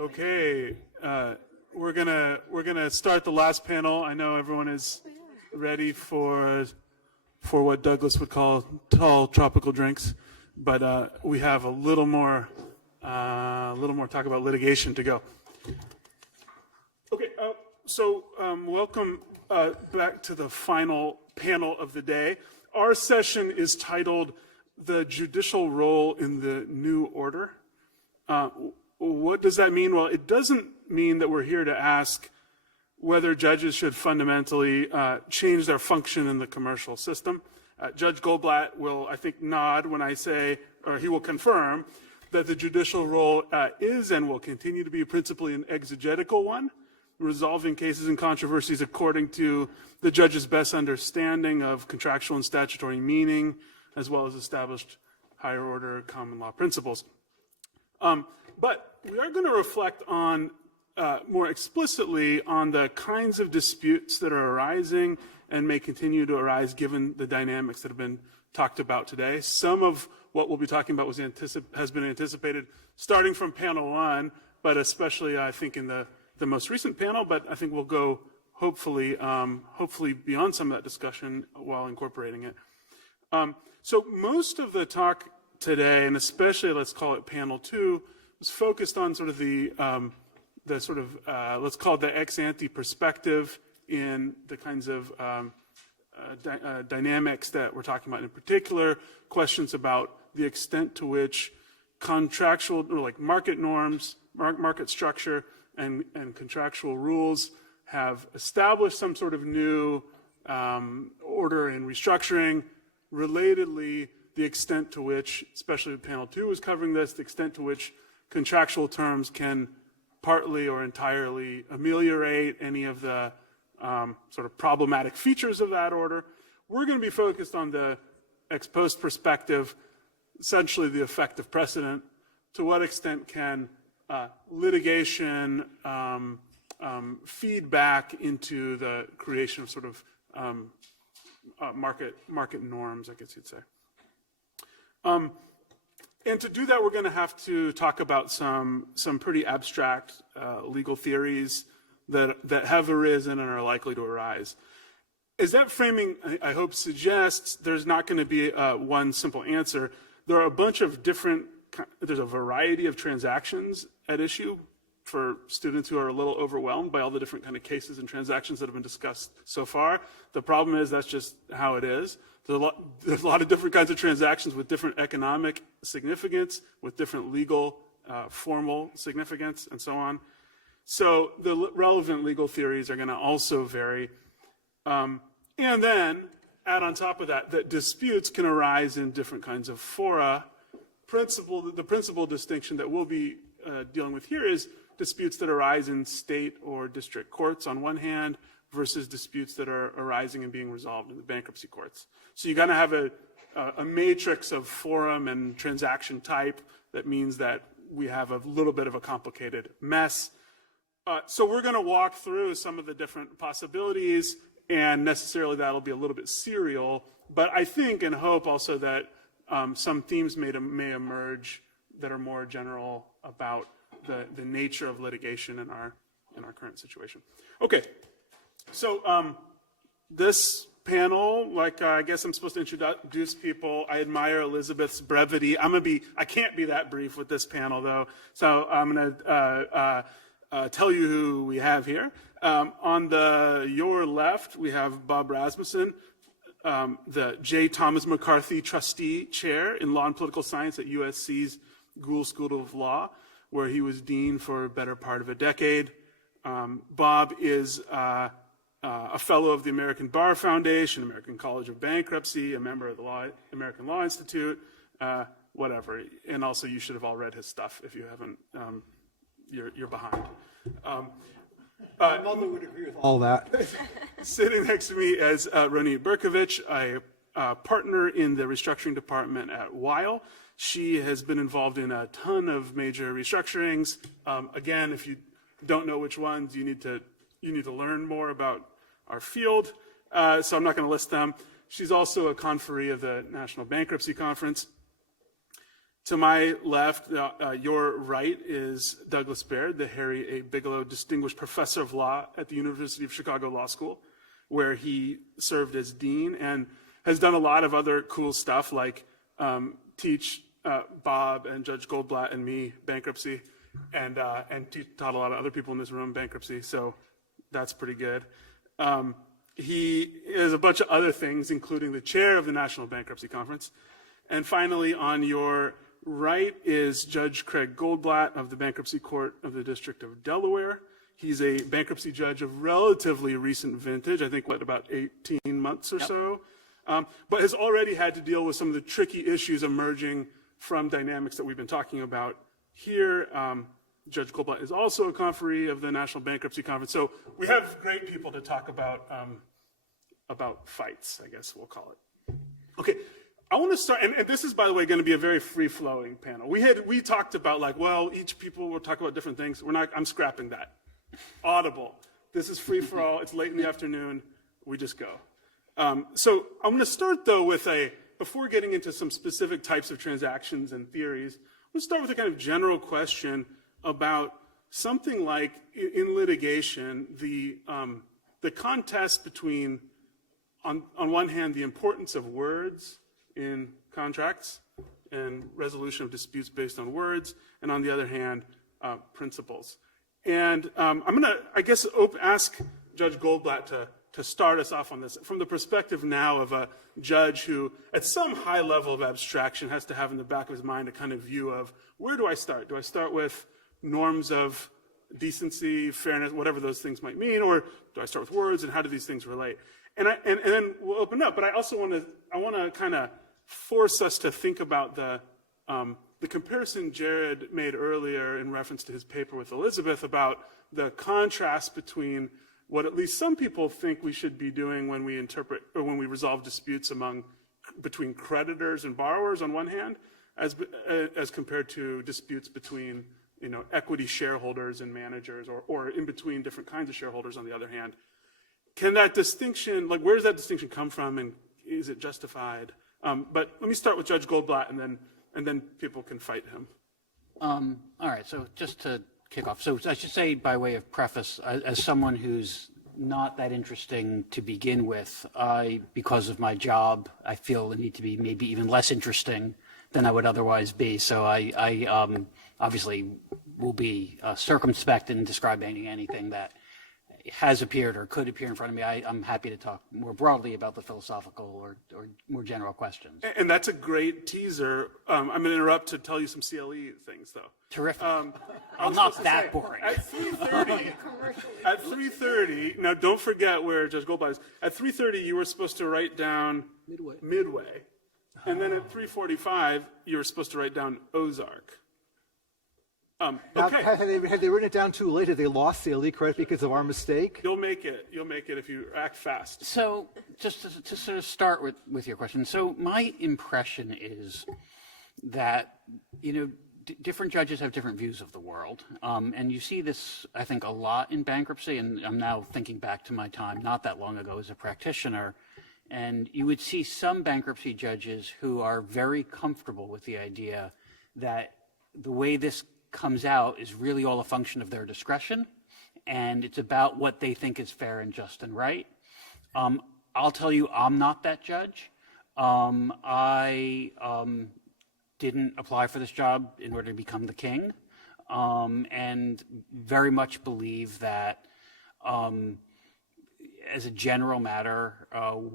Okay, we're gonna start the last panel. I know everyone is ready for what Douglas would call tall tropical drinks, but we have a little more talk about litigation to go. Okay, so welcome back to the final panel of the day. Our session is titled "The Judicial Role in the New Order." What does that mean? Well, it doesn't mean that we're here to ask whether judges should fundamentally change their function in the commercial system. Judge Goldblatt will, I think, nod when I say, or he will confirm, that the judicial role is and will continue to be principally an exegetical one, resolving cases and controversies according to the judge's best understanding of contractual and statutory meaning, as well as established higher order common law principles. But we are going to reflect on, more explicitly, on the kinds of disputes that are arising and may continue to arise given the dynamics that have been talked about today. Some of what we'll be talking about has been anticipated starting from panel one, but especially, I think, in the most recent panel, but I think we'll go hopefully beyond some of that discussion while incorporating it. So most of the talk today, and especially let's call it panel two, was focused on sort of let's call it the ex ante perspective in the kinds of dynamics that we're talking about. In particular, questions about the extent to which contractual, or like market norms, market structure, and contractual rules have established some sort of new order in restructuring. Relatedly, the extent to which, especially panel two was covering this, the extent to which contractual terms can partly or entirely ameliorate any of the sort of problematic features of that order. We're going to be focused on the ex post perspective, essentially the effect of precedent. To what extent can litigation feed back into the creation of sort of market norms, I guess you'd say. And to do that, we're going to have to talk about some pretty abstract legal theories that have arisen and are likely to arise. As that framing, I hope, suggests, there's not going to be one simple answer. There are a bunch of there's a variety of transactions at issue for students who are a little overwhelmed by all the different kind of cases and transactions that have been discussed so far. The problem is that's just how it is. There's a lot of different kinds of transactions with different economic significance, with different legal, formal significance, and so on. So the relevant legal theories are going to also vary. And then, add on top of that disputes can arise in different kinds of fora. The principal distinction that we'll be dealing with here is disputes that arise in state or district courts on one hand, versus disputes that are arising and being resolved in the bankruptcy courts. So you're going to have a matrix of forum and transaction type that means that we have a little bit of a complicated mess. So we're going to walk through some of the different possibilities, and necessarily that'll be a little bit serial, but I think and hope also that some themes may emerge that are more general about the nature of litigation in our current situation. Okay. So this panel, like I guess I'm supposed to introduce people. I admire Elizabeth's brevity. I can't be that brief with this panel though. So I'm going to tell you who we have here. On your left, we have Bob Rasmussen, the J. Thomas McCarthy Trustee Chair in Law and Political Science at USC's Gould School of Law, where he was dean for a better part of a decade. Bob is a fellow of the American Bar Foundation, American College of Bankruptcy, a member of the American Law Institute, whatever. And also, you should have all read his stuff. If you haven't, you're behind. My mother would agree with all that. Sitting next to me is Ronit Berkovich, a partner in the restructuring department at Weil. She has been involved in a ton of major restructurings. Again, if you don't know which ones, you need to learn more about our field, so I'm not going to list them. She's also a conferee of the National Bankruptcy Conference. To my left, your right, is Douglas Baird, the Harry A. Bigelow Distinguished Professor of Law at the University of Chicago Law School, where he served as dean and has done a lot of other cool stuff like teach Bob and Judge Goldblatt and me bankruptcy, and taught a lot of other people in this room bankruptcy, so that's pretty good. He is a bunch of other things, including the chair of the National Bankruptcy Conference. And finally, on your right is Judge Craig Goldblatt of the Bankruptcy Court of the District of Delaware. He's a bankruptcy judge of relatively recent vintage, I think, about 18 months or so, but has already had to deal with some of the tricky issues emerging from dynamics that we've been talking about here. Judge Goldblatt is also a conferee of the National Bankruptcy Conference. So we have great people to talk about fights, I guess we'll call it. Okay. I want to start, and this is, by the way, going to be a very free-flowing panel. We talked about, like, well, each people will talk about different things. I'm scrapping that. Audible. This is free for all. It's late in the afternoon. We just go. So I'm going to start, though, before getting into some specific types of transactions and theories, I'm going to start with a kind of general question about something like, in litigation, the contest between, on one hand, the importance of words in contracts and resolution of disputes based on words, and on the other hand, principles. And I'm going to, I guess, ask Judge Goldblatt to start us off on this from the perspective now of a judge who, at some high level of abstraction, has to have in the back of his mind a kind of view of, where do I start? Do I start with norms of decency, fairness, whatever those things might mean, or do I start with words, and how do these things relate? And then we'll open up, but I also want to kind of force us to think about the comparison Jared made earlier in reference to his paper with Elizabeth about the contrast between what at least some people think we should be doing when we interpret or when we resolve disputes between creditors and borrowers on one hand, as compared to disputes between equity shareholders and managers, or in between different kinds of shareholders on the other hand. Can that distinction, where does that distinction come from, and is it justified? But let me start with Judge Goldblatt, and then people can fight him. All right, so just to kick off, so I should say, by way of preface, as someone who's not that interesting to begin with, because of my job, I feel the need to be maybe even less interesting than I would otherwise be. So I obviously will be circumspect in describing anything that has appeared or could appear in front of me. I'm happy to talk more broadly about the philosophical or more general questions. And that's a great teaser. I'm going to interrupt to tell you some CLE things, though. Terrific. I'm not that boring. At 3:30, now don't forget where Judge Goldblatt is. At 3:30, you were supposed to write down Midway. And then at 3:45, you were supposed to write down Ozark. Now, okay. had they written it down too late? Had they lost the elite credit because of our mistake? You'll make it if you act fast. So just to sort of start with your question. So my impression is that, different judges have different views of the world. And you see this, I think, a lot in bankruptcy. And I'm now thinking back to my time not that long ago as a practitioner. And you would see some bankruptcy judges who are very comfortable with the idea that the way this comes out is really all a function of their discretion, and it's about what they think is fair and just and right. I'll tell you, I'm not that judge. I didn't apply for this job in order to become the king, and very much believe that as a general matter, I'm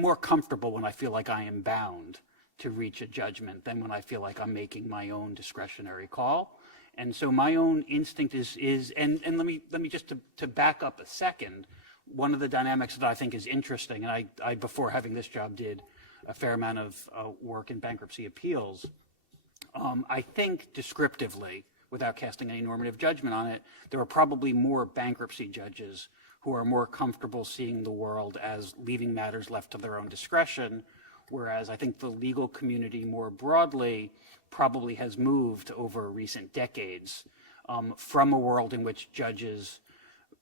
more comfortable when I feel like I am bound to reach a judgment than when I feel like I'm making my own discretionary call. And so my own instinct is and let me just to back up a second, one of the dynamics that I think is interesting, and I before having this job did a fair amount of work in bankruptcy appeals. I think descriptively, without casting any normative judgment on it, there are probably more bankruptcy judges who are more comfortable seeing the world as leaving matters left to their own discretion, whereas I think the legal community more broadly probably has moved over recent decades from a world in which judges,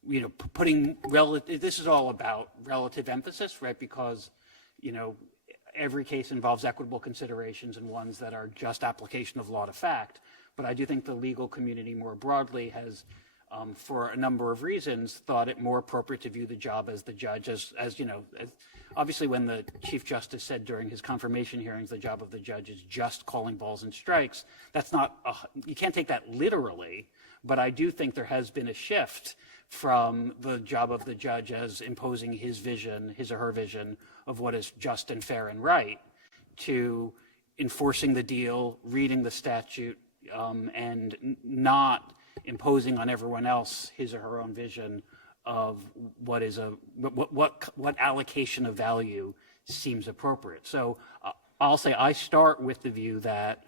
this is all about relative emphasis, right? Because, every case involves equitable considerations and ones that are just application of law to fact. But I do think the legal community more broadly has, for a number of reasons, thought it more appropriate to view the job as the judge as obviously when the Chief Justice said during his confirmation hearings the job of the judge is just calling balls and strikes, that's not, you can't take that literally, but I do think there has been a shift from the job of the judge as imposing his vision, his or her vision of what is just and fair and right, to enforcing the deal, reading the statute, and not imposing on everyone else his or her own vision of what is what allocation of value seems appropriate. So I'll say I start with the view that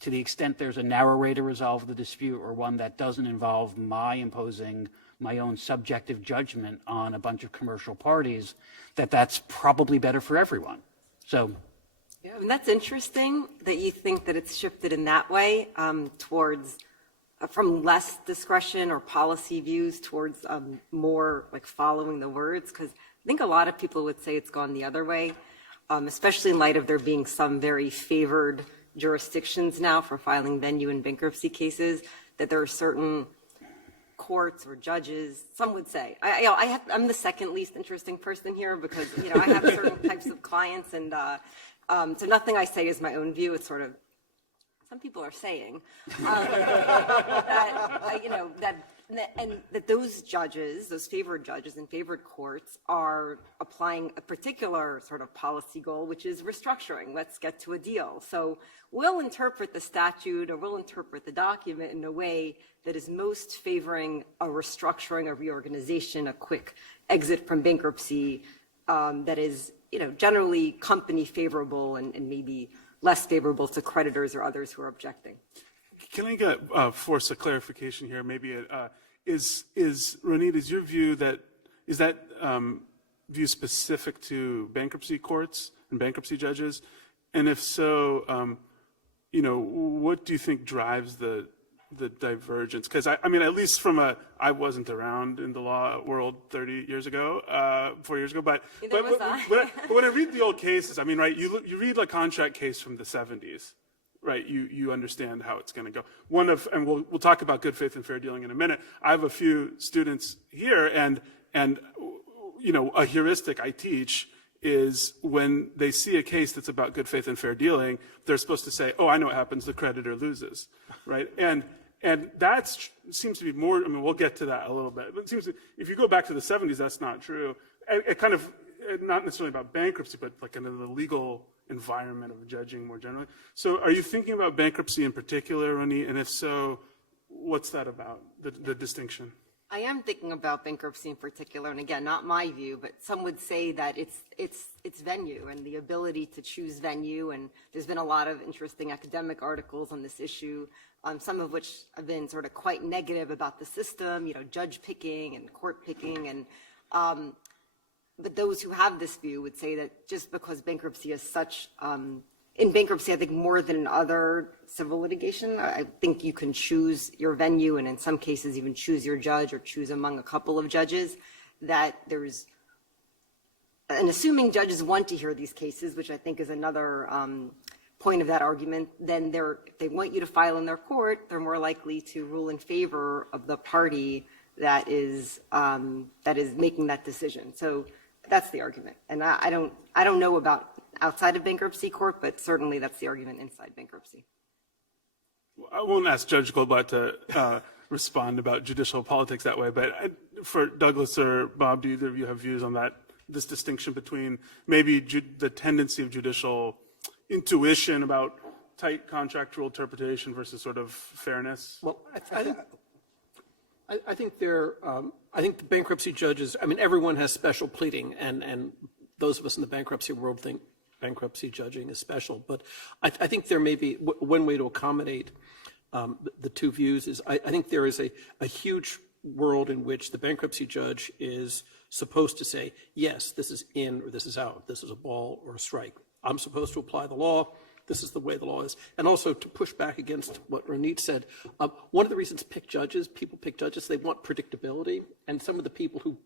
to the extent there's a narrow way to resolve the dispute or one that doesn't involve my imposing my own subjective judgment on a bunch of commercial parties, that's probably better for everyone. So. Yeah, and that's interesting that you think that it's shifted in that way towards from less discretion or policy views towards more like following the words, because I think a lot of people would say it's gone the other way, especially in light of there being some very favored jurisdictions now for filing venue in bankruptcy cases, that there are certain courts or judges, some would say. I'm the second least interesting person here because I have certain types of clients, and so nothing I say is my own view. It's sort of some people are saying that those judges, those favored judges in favored courts, are applying a particular sort of policy goal, which is restructuring. Let's get to a deal. So we'll interpret the statute or we'll interpret the document in a way that is most favoring a restructuring, a reorganization, a quick exit from bankruptcy that is, generally company favorable and maybe less favorable to creditors or others who are objecting. Can I force a clarification here? Maybe is Ronit, is your view that view specific to bankruptcy courts and bankruptcy judges? And if so, what do you think drives the divergence? Because I mean, at least I wasn't around in the law world 4 years ago, but when I read the old cases, I mean, right, you read a contract case from the 70s, right? You understand how it's going to go. And we'll talk about good faith and fair dealing in a minute. I have a few students here, and a heuristic I teach is when they see a case that's about good faith and fair dealing, they're supposed to say, "Oh, I know what happens. The creditor loses," right? And that seems to be more. I mean, we'll get to that a little bit. But it seems if you go back to the 70s, that's not true. It kind of not necessarily about bankruptcy, but like kind of the legal environment of judging more generally. So, are you thinking about bankruptcy in particular, Ronit? And if so, what's that about? The distinction. I am thinking about bankruptcy in particular, and again, not my view, but some would say that it's venue and the ability to choose venue, and there's been a lot of interesting academic articles on this issue, some of which have been sort of quite negative about the system, judge picking and court picking, and but those who have this view would say that just because bankruptcy is such in bankruptcy, I think more than in other civil litigation, I think you can choose your venue and in some cases even choose your judge or choose among a couple of judges, that there's, and assuming judges want to hear these cases, which I think is another point of that argument, then they want you to file in their court, they're more likely to rule in favor of the party that is making that decision. So that's the argument. And I don't know about outside of bankruptcy court, but certainly that's the argument inside bankruptcy. I won't ask Judge Goldblatt to respond about judicial politics that way, but for Douglas or Bob, do either of you have views on this distinction between maybe the tendency of judicial intuition about tight contractual interpretation versus sort of fairness? Well, I think I think the bankruptcy judges, I mean, everyone has special pleading, and those of us in the bankruptcy world think bankruptcy judging is special. But I think there may be one way to accommodate the two views is I think there is a huge world in which the bankruptcy judge is supposed to say, yes, this is in or this is out. This is a ball or a strike. I'm supposed to apply the law. This is the way the law is. And also to push back against what Ronit said, one of the reasons people pick judges, they want predictability. And some of the people who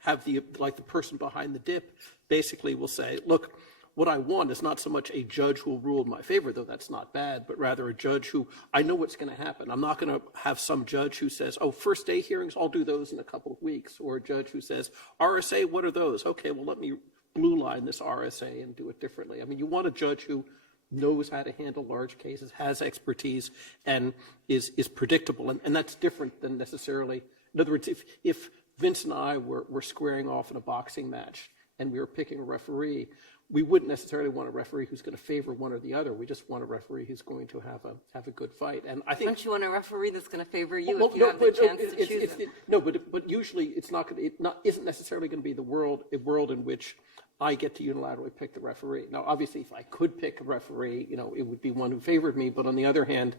have the person behind the dip basically will say, look, what I want is not so much a judge who will rule in my favor, though that's not bad, but rather a judge who I know what's going to happen. I'm not going to have some judge who says, oh, first day hearings, I'll do those in a couple of weeks, or a judge who says, RSA, what are those? Okay, well, let me blue line this RSA and do it differently. I mean, you want a judge who knows how to handle large cases, has expertise, and is predictable. And that's different than necessarily, in other words, if Vince and I were squaring off in a boxing match and we were picking a referee, we wouldn't necessarily want a referee who's going to favor one or the other. We just want a referee who's going to have a good fight. And I think, Don't you want a referee that's going to favor you if you have the chance to choose them? No, but usually it's not going to, isn't necessarily going to be a world in which I get to unilaterally pick the referee. Now, obviously, if I could pick a referee, it would be one who favored me. But on the other hand,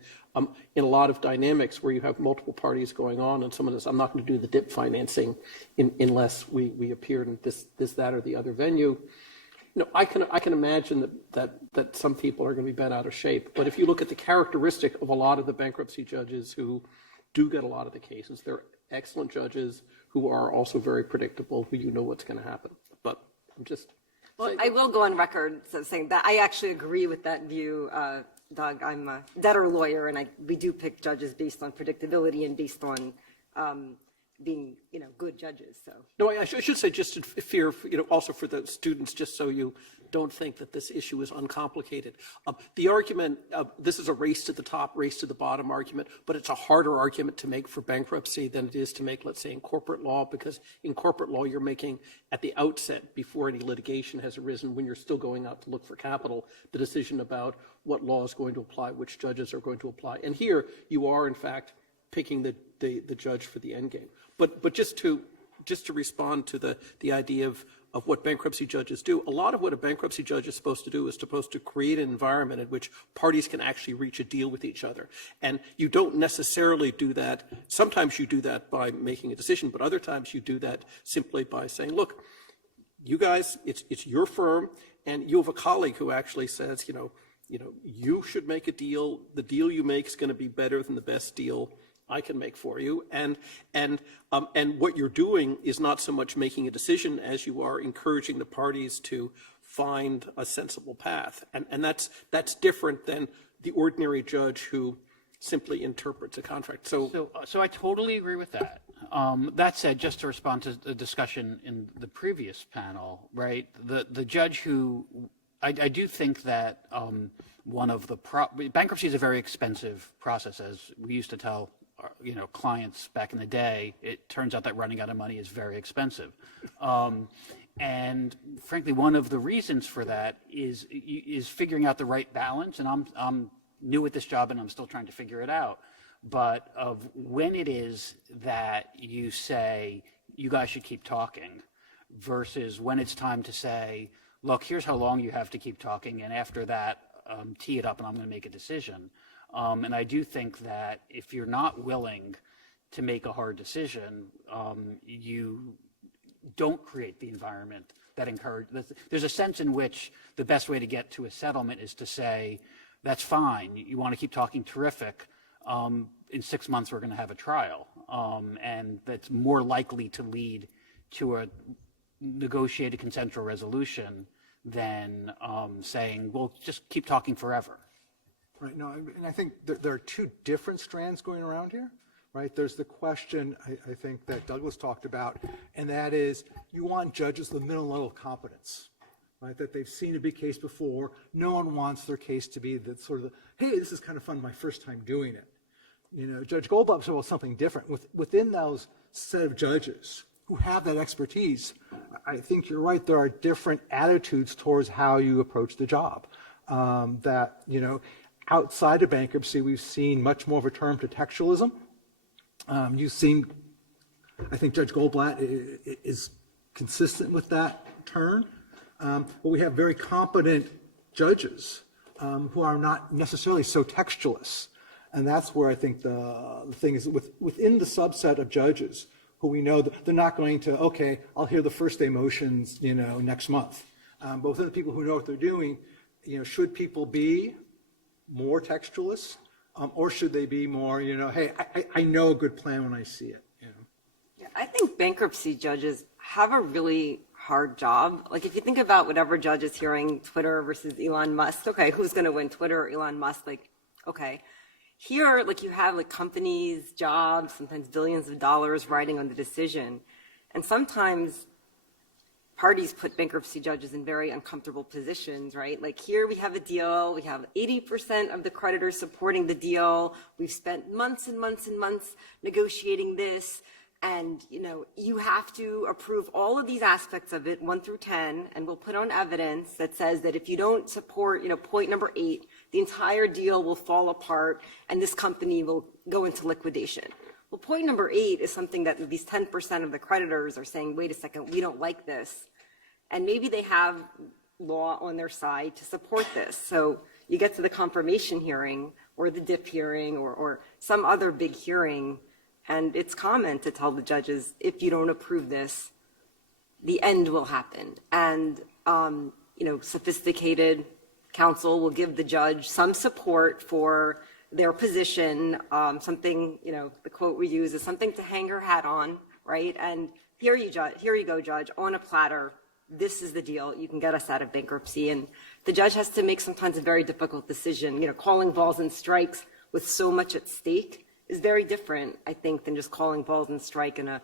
in a lot of dynamics where you have multiple parties going on, and someone says, I'm not going to do the dip financing unless we appear in this, that, or the other venue. I can imagine that some people are going to be bent out of shape. But if you look at the characteristic of a lot of the bankruptcy judges who do get a lot of the cases, they're excellent judges who are also very predictable, who what's going to happen. But I'm just... Well, I will go on record saying that I actually agree with that view, Doug. I'm a debtor lawyer, and we do pick judges based on predictability and based on being, good judges. So no, I should say just in fear, also for the students, just so you don't think that this issue is uncomplicated. The argument, this is a race to the top, race to the bottom argument, but it's a harder argument to make for bankruptcy than it is to make, let's say, in corporate law, because in corporate law, you're making at the outset, before any litigation has arisen, when you're still going out to look for capital, the decision about what law is going to apply, which judges are going to apply. And here, you are, in fact, picking the judge for the end game. But just to respond to the idea of what bankruptcy judges do, a lot of what a bankruptcy judge is supposed to do is supposed to create an environment in which parties can actually reach a deal with each other. And you don't necessarily do that. Sometimes you do that by making a decision, but other times you do that simply by saying, look, you guys, it's your firm, and you have a colleague who actually says, you should make a deal. The deal you make is going to be better than the best deal I can make for you, and what you're doing is not so much making a decision as you are encouraging the parties to find a sensible path, and that's different than the ordinary judge who simply interprets a contract. So I totally agree with that. That said, just to respond to the discussion in the previous panel, right? The judge who I do think that one of the bankruptcy is a very expensive process, as we used to tell clients back in the day. It turns out that running out of money is very expensive. And frankly, one of the reasons for that is figuring out the right balance. And I'm new at this job and I'm still trying to figure it out. But of when it is that you say, you guys should keep talking, versus when it's time to say, look, here's how long you have to keep talking. And after that, tee it up and I'm going to make a decision. And I do think that if you're not willing to make a hard decision, you don't create the environment that encourages. There's a sense in which the best way to get to a settlement is to say, that's fine. You want to keep talking, terrific. In 6 months, we're going to have a trial. And that's more likely to lead to a negotiated consensual resolution than saying, well, just keep talking forever. Right. No, and I think there are two different strands going around here, right? There's the question I think that Douglas talked about, and that is you want judges with minimum level of competence, right? That they've seen a big case before. No one wants their case to be that sort of, hey, this is kind of fun, my first time doing it. Judge Goldblatt said, well, something different. Within those set of judges who have that expertise, I think you're right, there are different attitudes towards how you approach the job. Outside of bankruptcy, we've seen much more of a term to textualism. You've seen, I think Judge Goldblatt is consistent with that turn. But we have very competent judges who are not necessarily so textualist. And that's where I think the thing is within the subset of judges who we know that they're not going to, okay, I'll hear the first day motions, next month. But within the people who know what they're doing, should people be more textualists, or should they be more, hey, I know a good plan when I see it. Yeah, I think bankruptcy judges have a really hard job. Like, if you think about whatever judge is hearing Twitter versus Elon Musk, okay, who's going to win, Twitter or Elon Musk? Like, okay. Here, like, you have like companies, jobs, sometimes billions of dollars riding on the decision. And sometimes parties put bankruptcy judges in very uncomfortable positions, right? Like, here we have a deal, we have 80% of the creditors supporting the deal. We've spent months and months and months negotiating this. And, you know, you have to approve all of these aspects of it, 1 through 10, and we'll put on evidence that says that if you don't support, you know, point number 8, the entire deal will fall apart and this company will go into liquidation. Well, point number 8 is something that these 10% of the creditors are saying, wait a second, we don't like this. And maybe they have law on their side to support this. So you get to the confirmation hearing or the dip hearing or some other big hearing, and it's common to tell the judges, if you don't approve this, the end will happen. And, you know, sophisticated counsel will give the judge some support for their position, something, you know, the quote we use is something to hang her hat on, right? And here you go, judge, on a platter, this is the deal, you can get us out of bankruptcy. And the judge has to make sometimes a very difficult decision, you know, calling balls and strikes with so much at stake is very different, I think, than just calling balls and strike in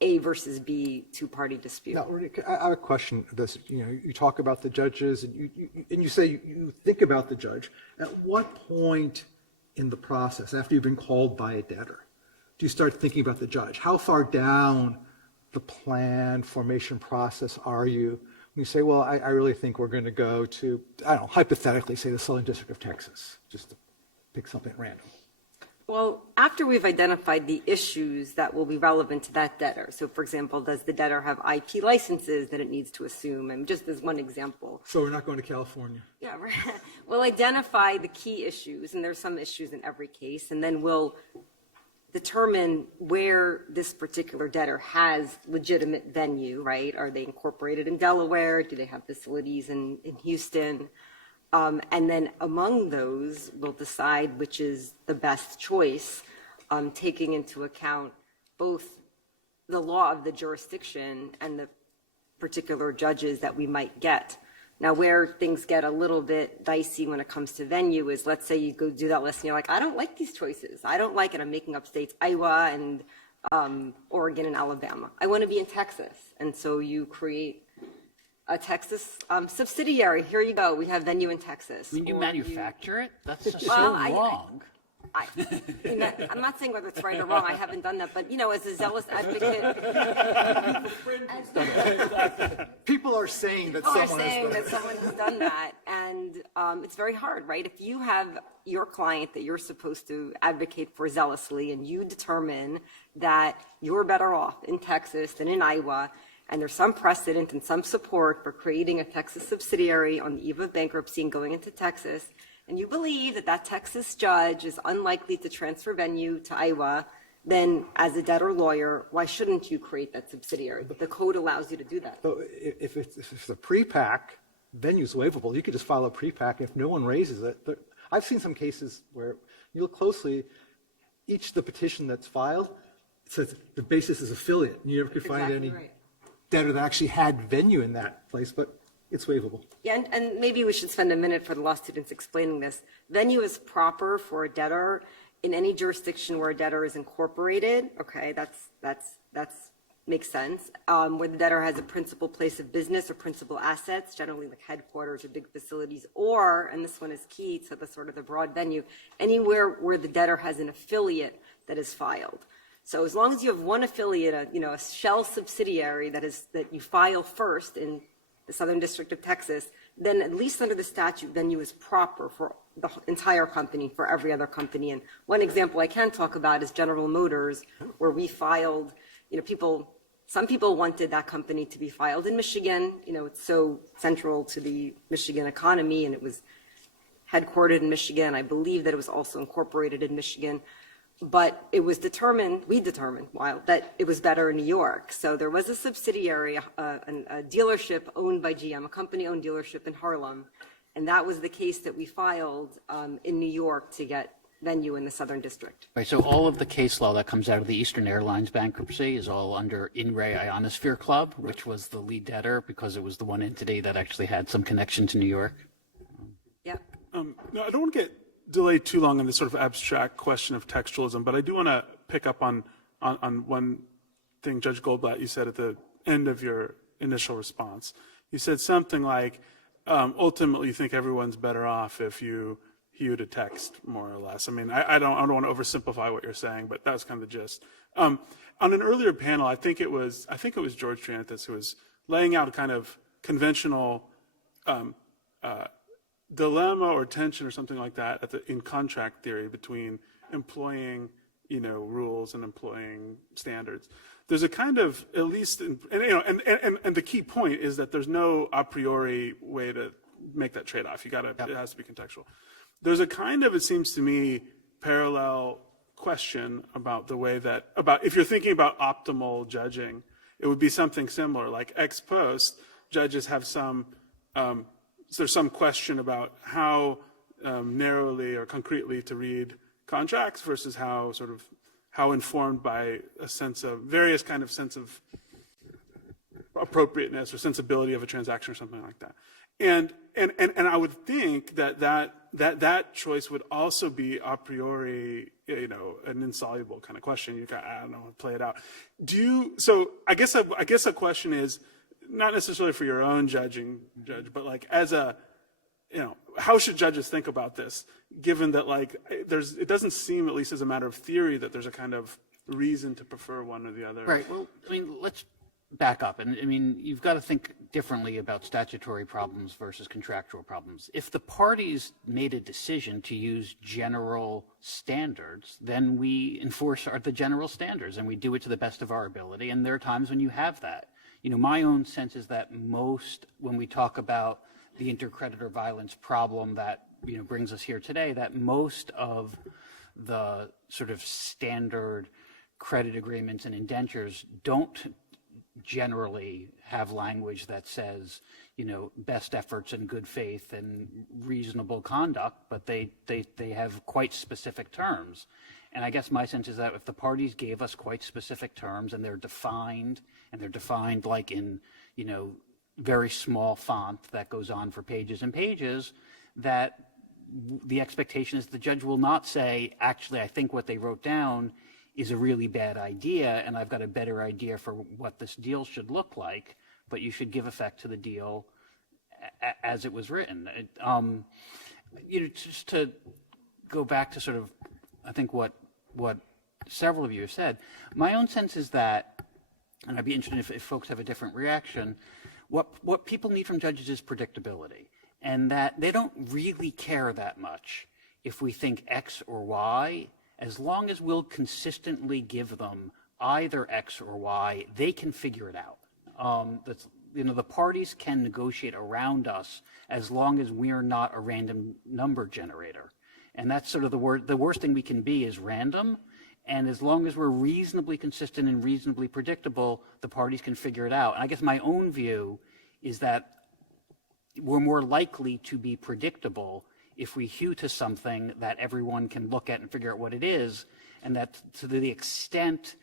A versus B two-party dispute. Now, Ronit, I have a question. This, you know, you talk about the judges, and you say you think about the judge. At what point in the process, after you've been called by a debtor, do you start thinking about the judge? How far down the plan formation process are you when you say, well, I really think we're going to go to, I don't know, hypothetically, say the Southern District of Texas, just to pick something random? Well, after we've identified the issues that will be relevant to that debtor, so for example, does the debtor have IP licenses that it needs to assume? And just as one example. So we're not going to California. Yeah, right. We'll identify the key issues, and there's some issues in every case, and then we'll determine where this particular debtor has legitimate venue, right? Are they incorporated in Delaware? Do they have facilities in Houston? And then among those, we'll decide which is the best choice, taking into account both the law of the jurisdiction and the particular judges that we might get. Now, where things get a little bit dicey when it comes to venue is, let's say you go do that list and you're like, I don't like these choices. I don't like it. I'm making up states, Iowa and Oregon and Alabama. I want to be in Texas. And so you create a Texas subsidiary. Here you go. We have venue in Texas. I mean, you manufacture it? That's just Well, so wrong. I'm not saying whether it's right or wrong. I haven't done that. But, you know, as a zealous advocate, People are saying that people are someone has saying done that someone has done that. And it's very hard, right? If you have your client that you're supposed to advocate for zealously and you determine that you're better off in Texas than in Iowa, and there's some precedent and some support for creating a Texas subsidiary on the eve of bankruptcy and going into Texas, and you believe that that Texas judge is unlikely to transfer venue to Iowa, then as a debtor lawyer, why shouldn't you create that subsidiary? The code allows you to do that. So if it's a pre-pack, venue's waivable. You could just file a pre-pack. If no one raises it, I've seen some cases where you look closely, the petition that's filed, it says the basis is affiliate. You never could find Exactly any right. debtor that actually had venue in that place, but it's waivable. Yeah, and maybe we should spend a minute for the law students explaining this. Venue is proper for a debtor in any jurisdiction where a debtor is incorporated. Okay, that's makes sense. Where the debtor has a principal place of business or principal assets, generally like headquarters or big facilities, or, and this one is key to the sort of the broad venue, anywhere where the debtor has an affiliate that is filed. So as long as you have one affiliate, a shell subsidiary that you file first in the Southern District of Texas, then at least under the statute, venue is proper for the entire company, for every other company. And one example I can talk about is General Motors, where we filed, some people wanted that company to be filed in Michigan. It's so central to the Michigan economy, and it was headquartered in Michigan. I believe that it was also incorporated in Michigan. But it was we determined, Weil, that it was better in New York. So there was a subsidiary, a dealership owned by GM, a company-owned dealership in Harlem. And that was the case that we filed in New York to get venue in the Southern District. Right, so all of the case law that comes out of the Eastern Airlines bankruptcy is all under In Re Ionosphere Club, which was the lead debtor because it was the one entity that actually had some connection to New York. Yeah. No, I don't want to get delayed too long on this sort of abstract question of textualism, but I do want to pick up on one thing, Judge Goldblatt, you said at the end of your initial response. You said something like, ultimately you think everyone's better off if you hew to text, more or less. I mean, I don't want to oversimplify what you're saying, but that was kind of the gist. On an earlier panel, I think it was George Trianthus who was laying out a kind of conventional dilemma or tension or something like that in contract theory between employing, rules and employing standards. There's a kind of, at least, and the key point is that there's no a priori way to make that trade-off. It has to be contextual. There's a kind of, it seems to me, parallel question about the way that, if you're thinking about optimal judging, it would be something similar, like ex post, judges have there's some question about how narrowly or concretely to read contracts versus how informed by a sense of various kind of sense of appropriateness or sensibility of a transaction or something like that. And I would think that choice would also be a priori, an insoluble kind of question. I don't know, play it out. So I guess a question is not necessarily for your own judge, but like as a, how should judges think about this, given that it doesn't seem, at least as a matter of theory, that there's a kind of reason to prefer one or the other. Right. Well, let's back up. And you've got to think differently about statutory problems versus contractual problems. If the parties made a decision to use general standards, then we enforce the general standards and we do it to the best of our ability. And there are times when you have that. My own sense is that when we talk about the intercreditor violence problem that, brings us here today, that most of the sort of standard credit agreements and indentures don't generally have language that says, best efforts and good faith and reasonable conduct, but they have quite specific terms. And I guess my sense is that if the parties gave us quite specific terms and they're defined like in, very small font that goes on for pages and pages, that the expectation is the judge will not say, actually, I think what they wrote down is a really bad idea and I've got a better idea for what this deal should look like, but you should give effect to the deal as it was written. Just to go back to sort of, I think what several of you have said, my own sense is that, and I'd be interested if folks have a different reaction, what people need from judges is predictability, and that they don't really care that much if we think X or Y, as long as we'll consistently give them either X or Y, they can figure it out. The parties can negotiate around us as long as we're not a random number generator. And that's sort of the worst thing we can be is random. And as long as we're reasonably consistent and reasonably predictable, the parties can figure it out. And I guess my own view is that we're more likely to be predictable if we hew to something that everyone can look at and figure out what it is, and that to the extent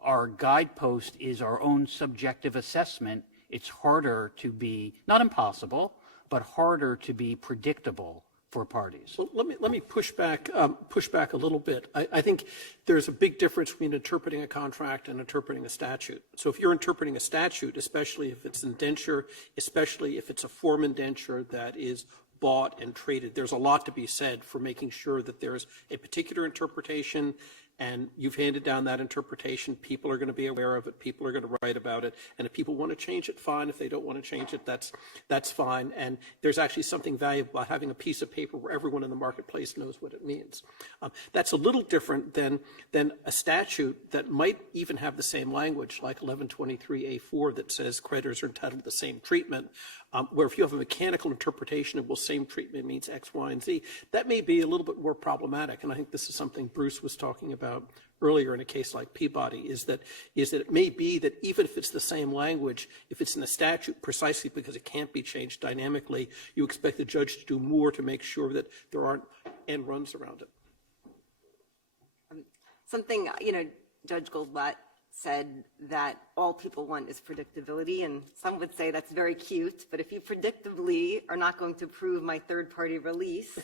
our guidepost is our own subjective assessment, it's harder to be, not impossible, but harder to be predictable for parties. Well, let me push back a little bit. I think there's a big difference between interpreting a contract and interpreting a statute. So if you're interpreting a statute, especially if it's an indenture, especially if it's a form indenture that is bought and traded, there's a lot to be said for making sure that there's a particular interpretation and you've handed down that interpretation. People are going to be aware of it. People are going to write about it. And if people want to change it, fine. If they don't want to change it, that's fine. And there's actually something valuable about having a piece of paper where everyone in the marketplace knows what it means. That's a little different than a statute that might even have the same language, like 1123A4 that says creditors are entitled to the same treatment, where if you have a mechanical interpretation of, well, same treatment means X, Y, and Z, that may be a little bit more problematic. And I think this is something Bruce was talking about earlier in a case like Peabody, is that it may be that even if it's the same language, if it's in a statute, precisely because it can't be changed dynamically, you expect the judge to do more to make sure that there aren't end runs around it. something, Judge Goldblatt said that all people want is predictability, and some would say that's very cute, but if you predictably are not going to approve my third-party release,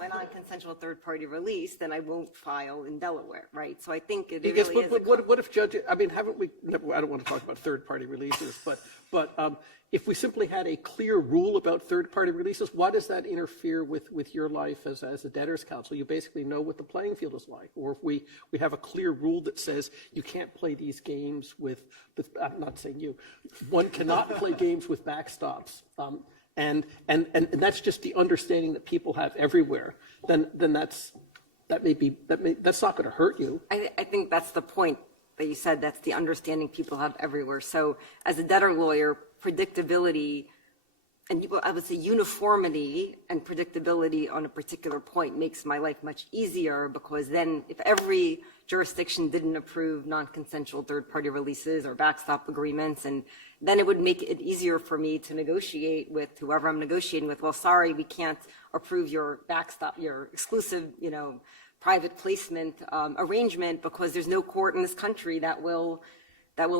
my non-consensual third-party release, then I won't file in Delaware, right? So I think it Yes, really is but what if judges, I mean, haven't we, I don't want to talk about third-party releases, but if we simply had a clear rule about third-party releases, why does that interfere with your life as a debtor's counsel? You basically know what the playing field is like. Or if we have a clear rule that says you can't play these games with, I'm not saying you, one cannot play games with backstops. And that's just the understanding that people have everywhere, then that's not going to hurt you. I think that's the point that you said, that's the understanding people have everywhere. So as a debtor lawyer, predictability, and I would say uniformity and predictability on a particular point makes my life much easier, because then if every jurisdiction didn't approve non-consensual third-party releases or backstop agreements, and then it would make it easier for me to negotiate with whoever I'm negotiating with. Well, sorry, we can't approve your backstop, your exclusive, private placement arrangement, because there's no court in this country that will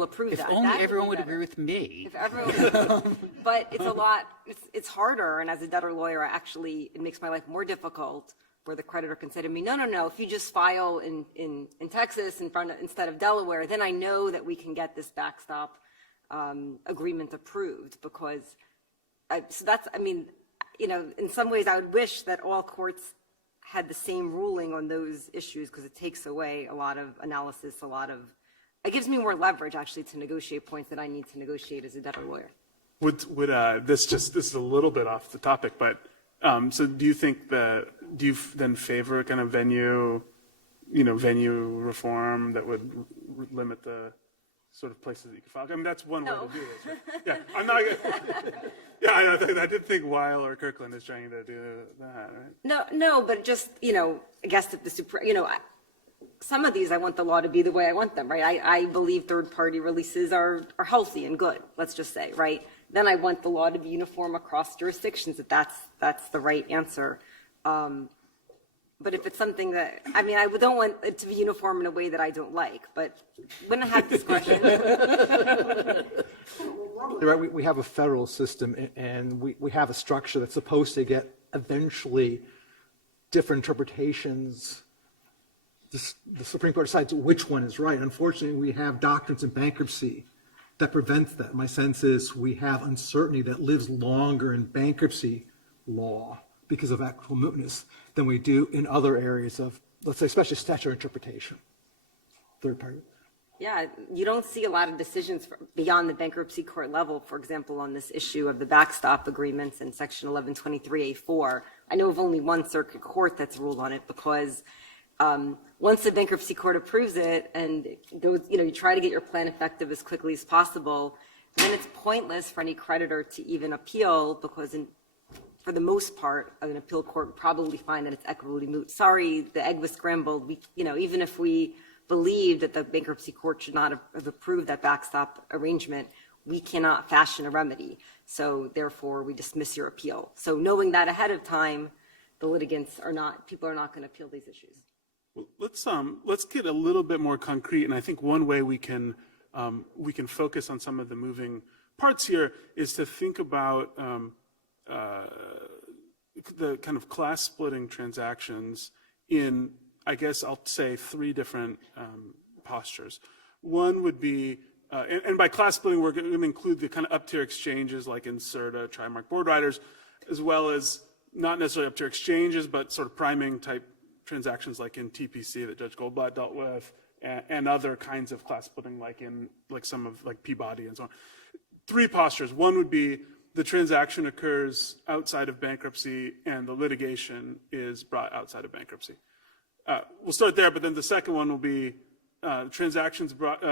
approve that. If only That everyone be would better. agree with me. If everyone, but it's a lot, it's harder, and as a debtor lawyer, it makes my life more difficult, where the creditor can say to me, no, if you just file in Texas instead of Delaware, then I know that we can get this backstop agreement approved, because, in some ways I would wish that all courts had the same ruling on those issues, because it takes away a lot of analysis, it gives me more leverage actually to negotiate points that I need to negotiate as a debtor lawyer. Would this is a little bit off the topic, but so do you then favor kind of venue reform that would limit the sort of places that you can file? I mean, that's one way to do this. Right? Yeah, I'm not. Yeah, I did think Weil or Kirkland is trying to do that, right? No, but just, I guess if some of these I want the law to be the way I want them, right? I believe third-party releases are healthy and good, let's just say, right? Then I want the law to be uniform across jurisdictions, if that's the right answer. But if it's something that, I don't want it to be uniform in a way that I don't like, but when I have discretion. Right, we have a federal system, and we have a structure that's supposed to get eventually different interpretations. The Supreme Court decides which one is right. Unfortunately, we have doctrines in bankruptcy that prevents that. My sense is we have uncertainty that lives longer in bankruptcy law because of actual mootness than we do in other areas of, let's say, especially statutory interpretation, third party. Yeah, you don't see a lot of decisions beyond the bankruptcy court level, for example, on this issue of the backstop agreements in Section 1123A4. I know of only one circuit court that's ruled on it, because once the bankruptcy court approves it and it goes, you try to get your plan effective as quickly as possible, then it's pointless for any creditor to even appeal, because for the most part, an appeal court would probably find that it's equitably moot. Sorry, the egg was scrambled. Even if we believe that the bankruptcy court should not have approved that backstop arrangement, we cannot fashion a remedy. So therefore, we dismiss your appeal. So knowing that ahead of time, people are not going to appeal these issues. Well, let's get a little bit more concrete, and I think one way we can focus on some of the moving parts here is to think about the kind of class splitting transactions in, I guess I'll say, three different postures. One would be, and by class splitting, we're going to include the kind of up-tier exchanges like Inserta, Trimark Board Riders, as well as not necessarily up-tier exchanges, but sort of priming type transactions like in TPC that Judge Goldblatt dealt with, and other kinds of class splitting like some of Peabody and so on. Three postures. One would be the transaction occurs outside of bankruptcy and the litigation is brought outside of bankruptcy. We'll start there, but then the second one will be transactions brought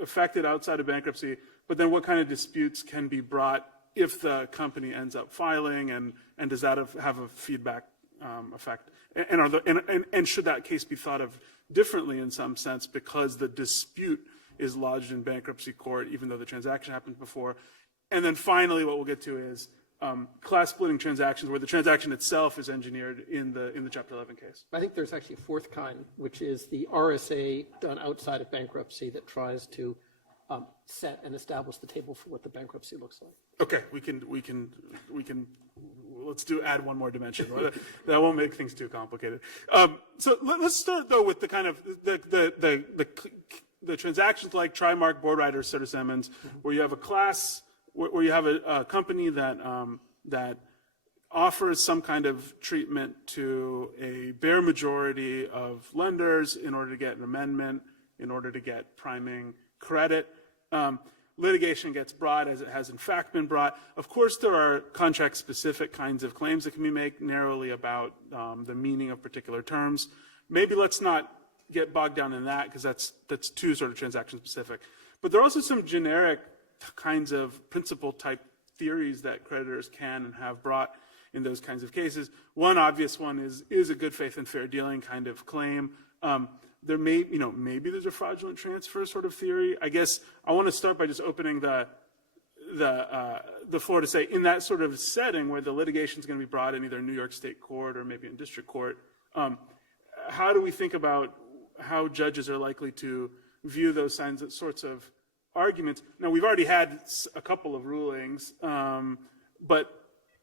affected outside of bankruptcy, but then what kind of disputes can be brought if the company ends up filing, and does that have a feedback effect? And should that case be thought of differently in some sense because the dispute is lodged in bankruptcy court, even though the transaction happened before? And then finally, what we'll get to is class splitting transactions where the transaction itself is engineered in the Chapter 11 case. I think there's actually a fourth kind, which is the RSA done outside of bankruptcy that tries to set and establish the table for what the bankruptcy looks like. Okay, let's add one more dimension. That won't make things too complicated. So let's start though with the kind of the transactions like Trimark, Board Riders, Sutter Simmons, where you have a class, where you have a company that offers some kind of treatment to a bare majority of lenders in order to get an amendment, in order to get priming credit. Litigation gets brought, as it has in fact been brought. Of course, there are contract-specific kinds of claims that can be made narrowly about the meaning of particular terms. Maybe let's not get bogged down in that, because that's too sort of transaction-specific. But there are also some generic kinds of principle-type theories that creditors can and have brought in those kinds of cases. One obvious one is a good faith and fair dealing kind of claim. There maybe there's a fraudulent transfer sort of theory. I guess I want to start by just opening the floor to say, in that sort of setting where the litigation is going to be brought in either New York State court or maybe in district court, how do we think about how judges are likely to view those sorts of arguments? Now, we've already had a couple of rulings, but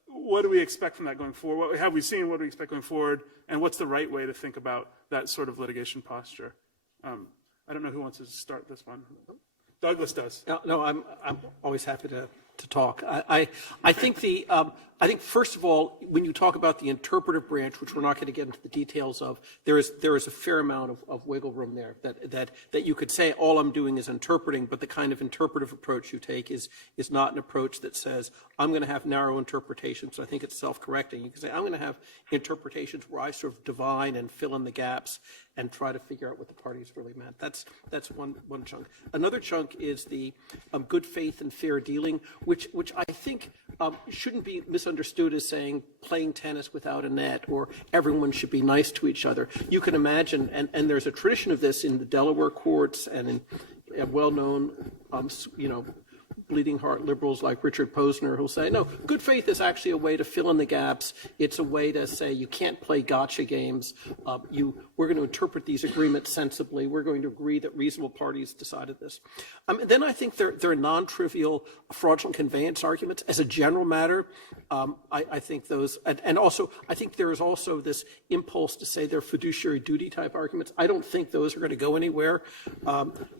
what do we expect from that going forward? What have we seen? What do we expect going forward? And what's the right way to think about that sort of litigation posture? I don't know who wants to start this one. Douglas does. No, I'm always happy to talk. I think I think first of all, when you talk about the interpretive branch, which we're not going to get into the details of, there is a fair amount of wiggle room there that you could say all I'm doing is interpreting, but the kind of interpretive approach you take is not an approach that says I'm going to have narrow interpretations. I think it's self-correcting. You can say I'm going to have interpretations where I sort of divine and fill in the gaps and try to figure out what the parties really meant. That's one chunk. Another chunk is the good faith and fair dealing, which I think shouldn't be misunderstood as saying playing tennis without a net or everyone should be nice to each other. You can imagine, and there's a tradition of this in the Delaware courts and in well-known, bleeding heart liberals like Richard Posner who'll say, no, good faith is actually a way to fill in the gaps. It's a way to say you can't play gotcha games. We're going to interpret these agreements sensibly. We're going to agree that reasonable parties decided this. Then I think there are non-trivial fraudulent conveyance arguments. As a general matter, I think those, and also I think there is also this impulse to say they're fiduciary duty type arguments. I don't think those are going to go anywhere.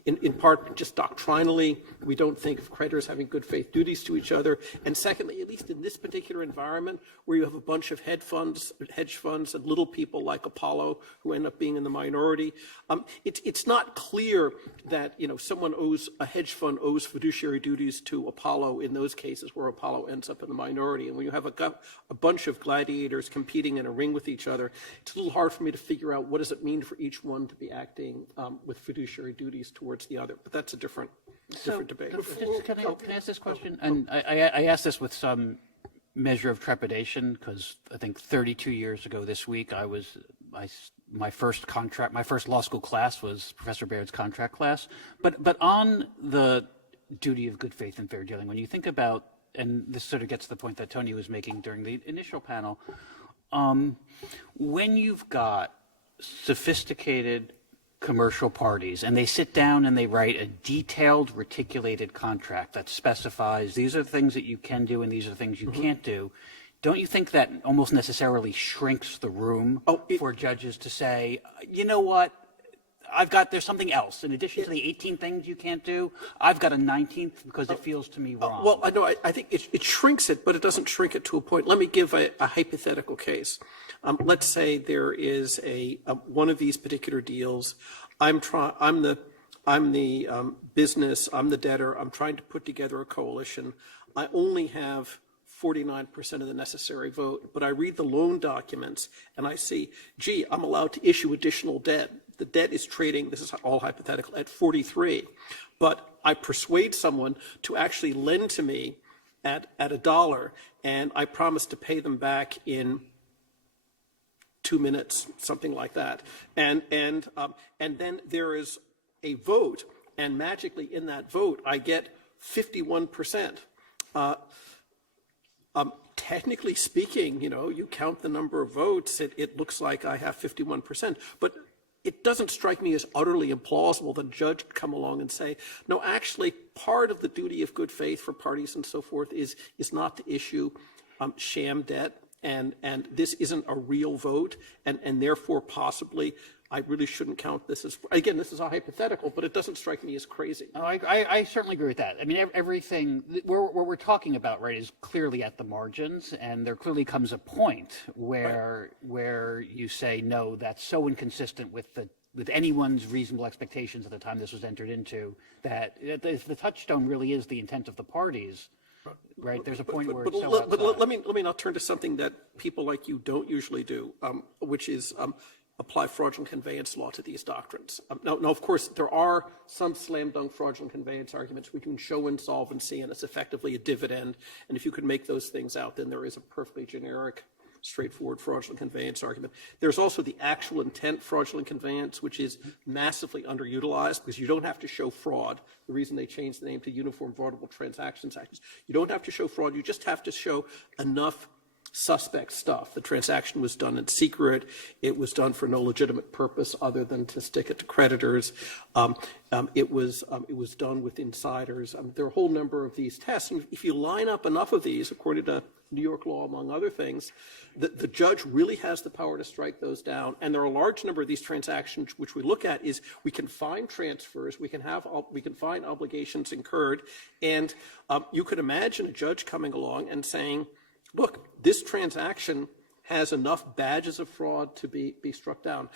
In part, just doctrinally, we don't think of creditors having good faith duties to each other. And secondly, at least in this particular environment where you have a bunch of hedge funds and little people like Apollo who end up being in the minority, it's not clear that a hedge fund owes fiduciary duties to Apollo in those cases where Apollo ends up in the minority. And when you have a bunch of gladiators competing in a ring with each other, it's a little hard for me to figure out what does it mean for each one to be acting with fiduciary duties towards the other. But that's a different debate. Can I ask this question? And I asked this with some measure of trepidation because I think 32 years ago this week my first law school class was Professor Baird's contract class. But on the duty of good faith and fair dealing, when you think about, and this sort of gets to the point that Tony was making during the initial panel, when you've got sophisticated commercial parties and they sit down and they write a detailed reticulated contract that specifies these are the things that you can do and these are the things you can't do, don't you think that almost necessarily shrinks the room for judges to say, you know what, there's something else. In addition to the 18 things you can't do, I've got a 19th because it feels to me wrong. Well, I think it shrinks it, but it doesn't shrink it to a point. Let me give a hypothetical case. Let's say there is one of these particular deals. I'm the business. I'm the debtor. I'm trying to put together a coalition. I only have 49% of the necessary vote, but I read the loan documents and I see, gee, I'm allowed to issue additional debt. The debt is trading, this is all hypothetical, at 43. But I persuade someone to actually lend to me at $1, and I promise to pay them back in 2 minutes, something like that. And then there is a vote, and magically in that vote, I get 51%. Technically speaking, you count the number of votes, it looks like I have 51%, but it doesn't strike me as utterly implausible that a judge could come along and say, no, actually, part of the duty of good faith for parties and so forth is not to issue sham debt, and this isn't a real vote, and therefore possibly I really shouldn't count this as, again, this is a hypothetical, but it doesn't strike me as crazy. Oh, I certainly agree with that. I mean, everything, what we're talking about, right, is clearly at the margins, and there clearly comes a point where you say, no, that's so inconsistent with anyone's reasonable expectations at the time this was entered into, that if the touchstone really is the intent of the parties, right, there's a point where it's so outside. But let me now turn to something that people like you don't usually do, which is apply fraudulent conveyance law to these doctrines. Now, of course, there are some slam dunk fraudulent conveyance arguments. We can show insolvency, and it's effectively a dividend. And if you could make those things out, then there is a perfectly generic, straightforward fraudulent conveyance argument. There's also the actual intent fraudulent conveyance, which is massively underutilized because you don't have to show fraud. The reason they changed the name to Uniform Fraudulent Transactions Act is you don't have to show fraud. You just have to show enough suspect stuff. The transaction was done in secret. It was done for no legitimate purpose other than to stick it to creditors. It was done with insiders. There are a whole number of these tests. And if you line up enough of these, according to New York law, among other things, the judge really has the power to strike those down. And there are a large number of these transactions which we look at is we can find transfers, we can find obligations incurred, and you could imagine a judge coming along and saying, look, this transaction has enough badges of fraud to be struck down.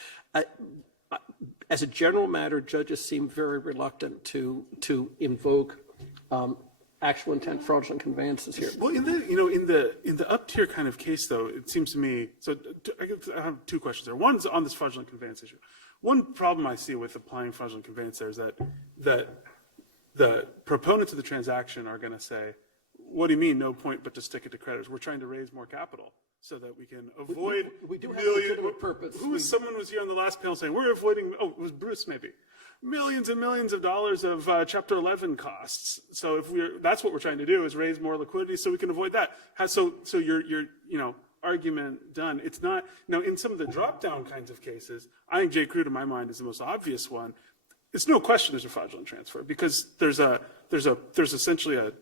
As a general matter, judges seem very reluctant to invoke actual intent fraudulent conveyances here. Well, in the up tier kind of case, though, it seems to me. So I have two questions there. One's on this fraudulent conveyance issue. One problem I see with applying fraudulent conveyance there is that the proponents of the transaction are going to say, what do you mean, no point but to stick it to creditors? We're trying to raise more capital so that we can avoid. We do have a legitimate purpose. Someone was here on the last panel saying we're avoiding. Oh, it was Bruce maybe. Millions and millions of dollars of Chapter 11 costs. So that's what we're trying to do is raise more liquidity so we can avoid that. So your argument done. It's not now in some of the drop down kinds of cases. I think J. Crew to my mind is the most obvious one. It's no question there's a fraudulent transfer because there's essentially a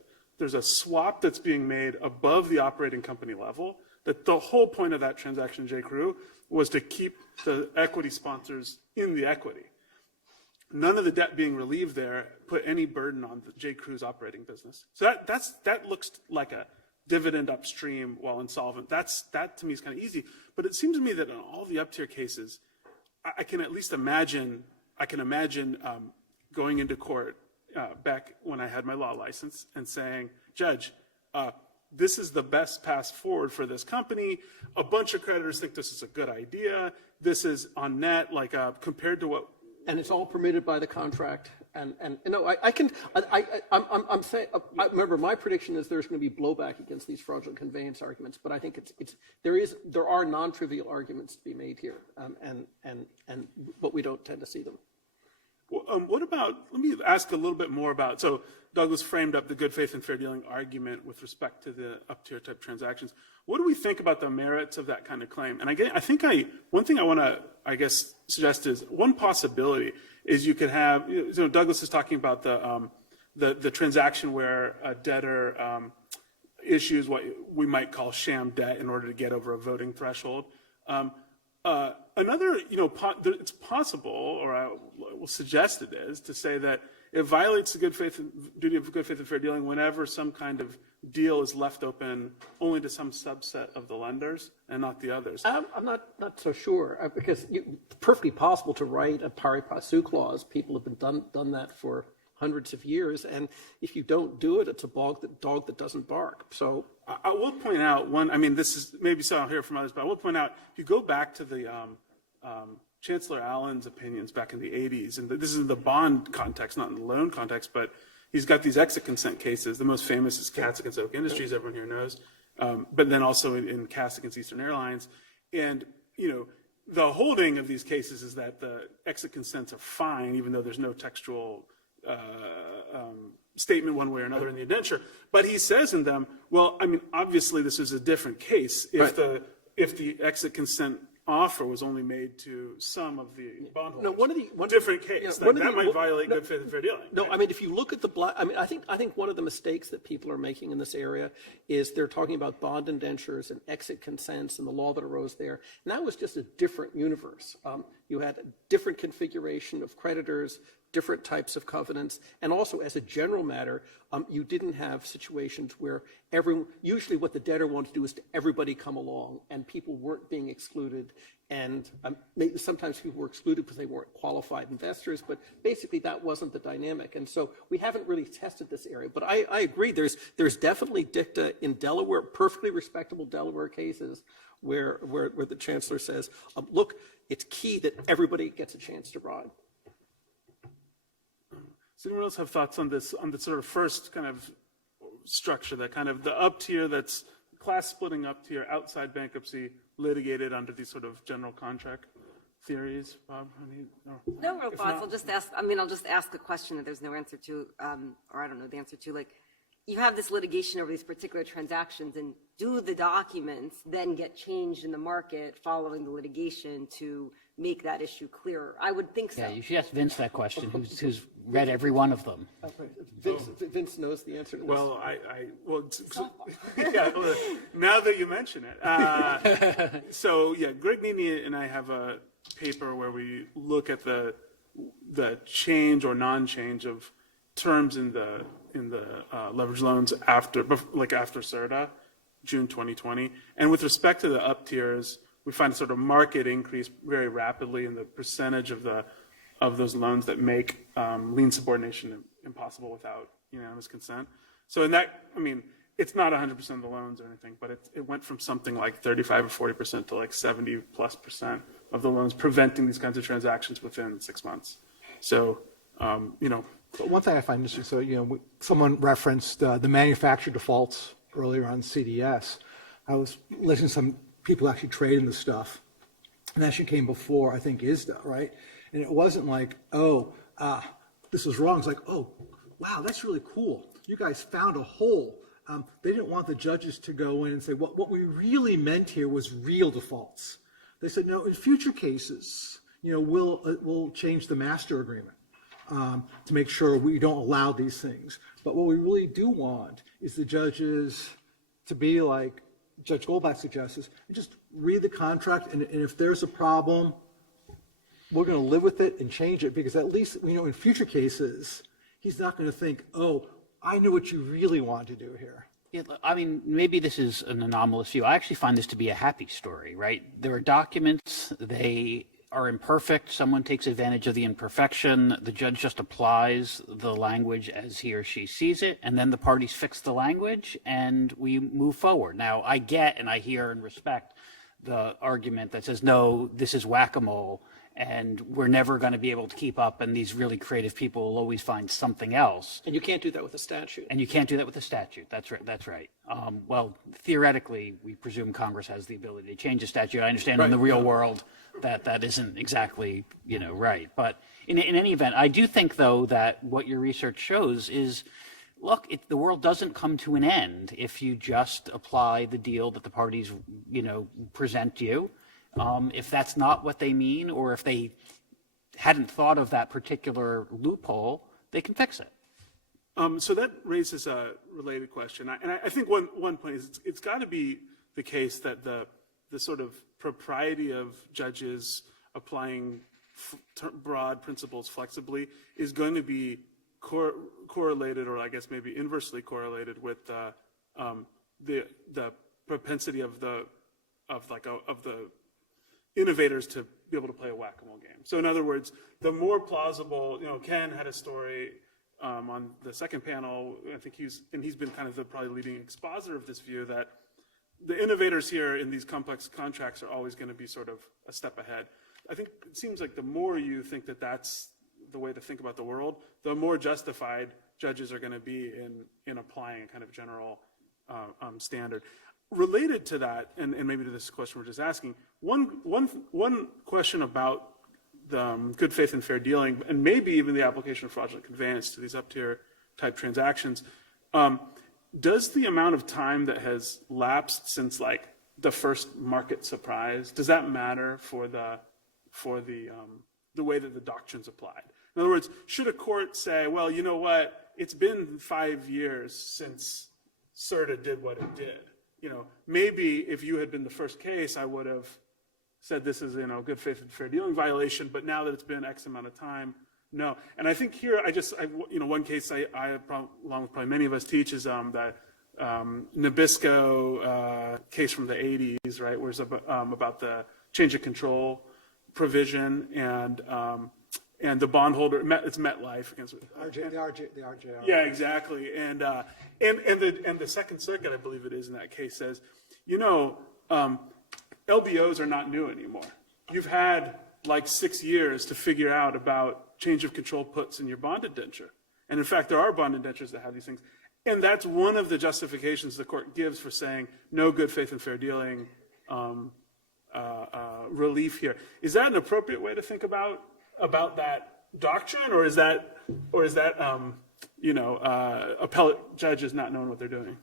swap that's being made above the operating company level. That the whole point of that transaction, J. Crew, was to keep the equity sponsors in the equity. None of the debt being relieved there put any burden on the J. Crew's operating business. So that looks like a dividend upstream while insolvent. That to me is kind of easy. But it seems to me that in all the up tier cases, I can at least imagine. Going into court back when I had my law license and saying, Judge, this is the best path forward for this company. A bunch of creditors think this is a good idea. This is on net, compared to what. And it's all permitted by the contract. And I'm saying, remember, my prediction is there's going to be blowback against these fraudulent conveyance arguments. But I think there are non-trivial arguments to be made here, but we don't tend to see them. Well, what about, let me ask a little bit more about, so Douglas framed up the good faith and fair dealing argument with respect to the up-tier type transactions. What do we think about the merits of that kind of claim? And one thing I want to, suggest is one possibility is you could have, Douglas is talking about the transaction where a debtor issues what we might call sham debt in order to get over a voting threshold. It's possible, or I will suggest it is, to say that it violates the duty of good faith and fair dealing whenever some kind of deal is left open only to some subset of the lenders and not the others. I'm not so sure because it's perfectly possible to write a pari passu clause. People have been done that for hundreds of years, and if you don't do it, it's a dog that doesn't bark. So I will point out this is maybe so I'll hear from others, but I will point out if you go back to the Chancellor Allen's opinions back in the 80s, and this is in the bond context, not in the loan context, but he's got these exit consent cases. The most famous is Katz against Oak Industries, everyone here knows, but then also in Katz against Eastern Airlines. And, the holding of these cases is that the exit consents are fine, even though there's no textual statement one way or another in the indenture. But he says in them, well, I mean, obviously this is a different case if the exit consent offer was only made to some of the bondholders. Different case. That might violate good faith and fair dealing. No, I mean, if you look at I think one of the mistakes that people are making in this area is they're talking about bond indentures and exit consents and the law that arose there. And that was just a different universe. You had a different configuration of creditors, different types of covenants, and also as a general matter, you didn't have situations where usually what the debtor wanted to do is to everybody come along, and people weren't being excluded, and maybe sometimes people were excluded because they weren't qualified investors, but basically that wasn't the dynamic, and so we haven't really tested this area. But I agree, there's definitely dicta in Delaware, perfectly respectable Delaware cases, where the chancellor says, look, it's key that everybody gets a chance to ride. Does anyone else have thoughts on this, on the sort of first kind of structure, that kind of the up tier, that's class splitting up tier outside bankruptcy, litigated under these sort of general contract theories? Bob, No real thoughts. I'll just ask a question that there's no answer to, or I don't know the answer to. Like, you have this litigation over these particular transactions, and do the documents then get changed in the market following the litigation to make that issue clearer? I would think so. Yeah, you should ask Vince that question, who's read every one of them. Vince knows the answer to this. Well, yeah, well, now that you mention it. So, yeah, Greg Nini and I have a paper where we look at the change or non-change of terms in the leverage loans after CERTA, June 2020. And with respect to the up tiers, we find a sort of market increase very rapidly in the percentage of those loans that make lien subordination impossible without unanimous consent. So in that, I mean, it's not 100% of the loans or anything, but it went from something like 35 or 40% to like 70+% of the loans preventing these kinds of transactions within 6 months. So, So one thing I find interesting, so, someone referenced the manufacturer defaults earlier on CDS. I was listening to some people actually trading the stuff, and that actually came before, I think, ISDA, right? And it wasn't like, this was wrong. It's like, oh, wow, that's really cool. You guys found a hole. They didn't want the judges to go in and say, what we really meant here was real defaults. They said, no, in future cases, we'll change the master agreement to make sure we don't allow these things. But what we really do want is the judges to be like Judge Goldblatt suggests, and just read the contract, and if there's a problem, we're going to live with it and change it, because at least, in future cases, he's not going to think, oh, I knew what you really wanted to do here. Yeah, I mean, maybe this is an anomalous view. I actually find this to be a happy story, right? There are documents, they are imperfect. Someone takes advantage of the imperfection. The judge just applies the language as he or she sees it, and then the parties fix the language, and we move forward. Now, I get and I hear and respect the argument that says, no, this is whack-a-mole, and we're never going to be able to keep up, and these really creative people will always find something else. And you can't do that with a statute. And you can't do that with a statute. That's right. That's right. Well, theoretically, we presume Congress has the ability to change a statute. I understand in the real world that isn't exactly, right. But in any event, I do think, though, that what your research shows is, look, the world doesn't come to an end if you just apply the deal that the parties, present you. If that's not what they mean, or if they hadn't thought of that particular loophole, they can fix it. So that raises a related question. And I think one point is it's got to be the case that the sort of propriety of judges applying broad principles flexibly is going to be correlated, or I guess maybe inversely correlated with the propensity of the innovators to be able to play a whack-a-mole game. So in other words, the more plausible, Ken had a story on the second panel, I think he's been kind of the probably leading expositor of this view, that the innovators here in these complex contracts are always going to be sort of a step ahead. I think it seems like the more you think that that's the way to think about the world, the more justified judges are going to be in applying a kind of general standard. Related to that, and maybe to this question we're just asking, one question about the good faith and fair dealing, and maybe even the application of fraudulent conveyance to these up-tier type transactions. Does the amount of time that has lapsed since like the first market surprise, does that matter for the way that the doctrine's applied? In other words, should a court say, well, you know what, it's been 5 years since CERTA did what it did. You know, maybe if you had been the first case, I would have said this is, good faith and fair dealing violation, but now that it's been X amount of time, no. And I think here, one case along with probably many of us teach is that Nabisco case from the 80s, right, where it's about the change of control provision and the bondholder, it's MetLife against The RJR. Yeah, exactly. And the Second Circuit, I believe it is in that case, says, LBOs are not new anymore. You've had like 6 years to figure out about change of control puts in your bond indenture. And in fact, there are bond indentures that have these things. And that's one of the justifications the court gives for saying no good faith and fair dealing relief here. Is that an appropriate way to think about that doctrine, or is that appellate judges not knowing what they're doing?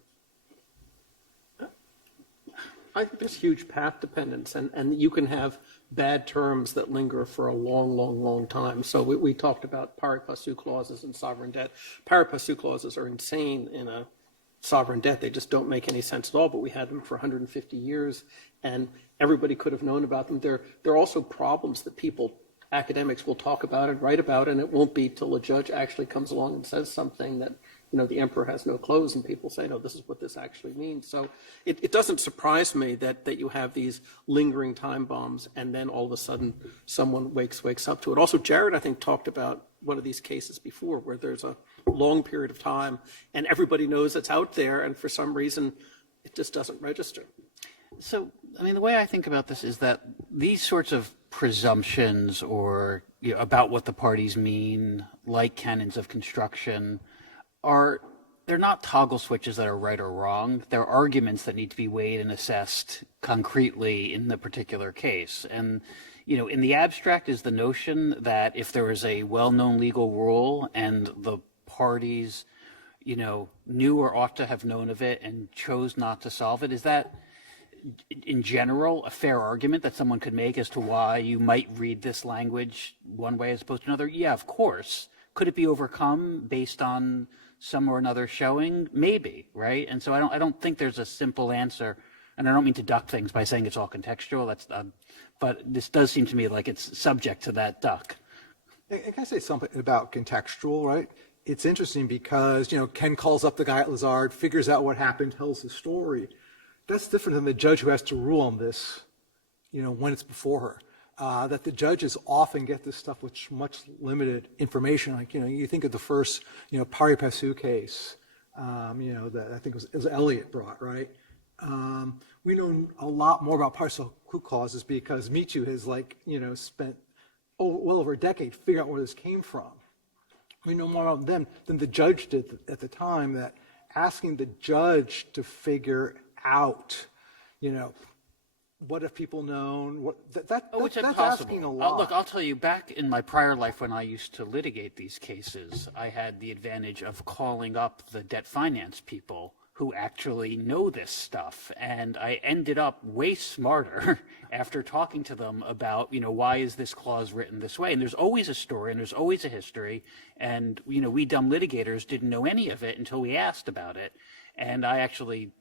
I think there's huge path dependence, and you can have bad terms that linger for a long, long, long time. So we talked about pari passu clauses in sovereign debt. Pari passu clauses are insane in a sovereign debt. They just don't make any sense at all, but we had them for 150 years, and everybody could have known about them. There are also problems that academics will talk about and write about, and it won't be till a judge actually comes along and says something that, the emperor has no clothes, and people say, no, this is what this actually means. So it doesn't surprise me that you have these lingering time bombs, and then all of a sudden someone wakes up to it. Also, Jared, I think, talked about one of these cases before where there's a long period of time and everybody knows it's out there, and for some reason it just doesn't register. So, the way I think about this is that these sorts of presumptions or about what the parties mean, like canons of construction, they're not toggle switches that are right or wrong. They're arguments that need to be weighed and assessed concretely in the particular case. And, in the abstract is the notion that if there is a well-known legal rule and the parties, knew or ought to have known of it and chose not to solve it, is that in general a fair argument that someone could make as to why you might read this language one way as opposed to another? Yeah, of course. Could it be overcome based on some or another showing? Maybe, right? And so I don't think there's a simple answer, and I don't mean to duck things by saying it's all contextual. But this does seem to me like it's subject to that duck. Can I say something about contextual, right? It's interesting because, Ken calls up the guy at Lazard, figures out what happened, tells his story. That's different than the judge who has to rule on this, when it's before her. That the judges often get this stuff with much limited information. Like, you think of the first, pari passu case, that I think it was Elliott brought, right? We know a lot more about pari passu clauses because Michu has spent well over a decade figuring out where this came from. We know more about them than the judge did at the time, that asking the judge to figure out, what have people known? That's asking a lot. Look, I'll tell you, back in my prior life when I used to litigate these cases, I had the advantage of calling up the debt finance people who actually know this stuff. And I ended up way smarter after talking to them about, why is this clause written this way? And there's always a story and there's always a history. And, we dumb litigators didn't know any of it until we asked about it. And I actually,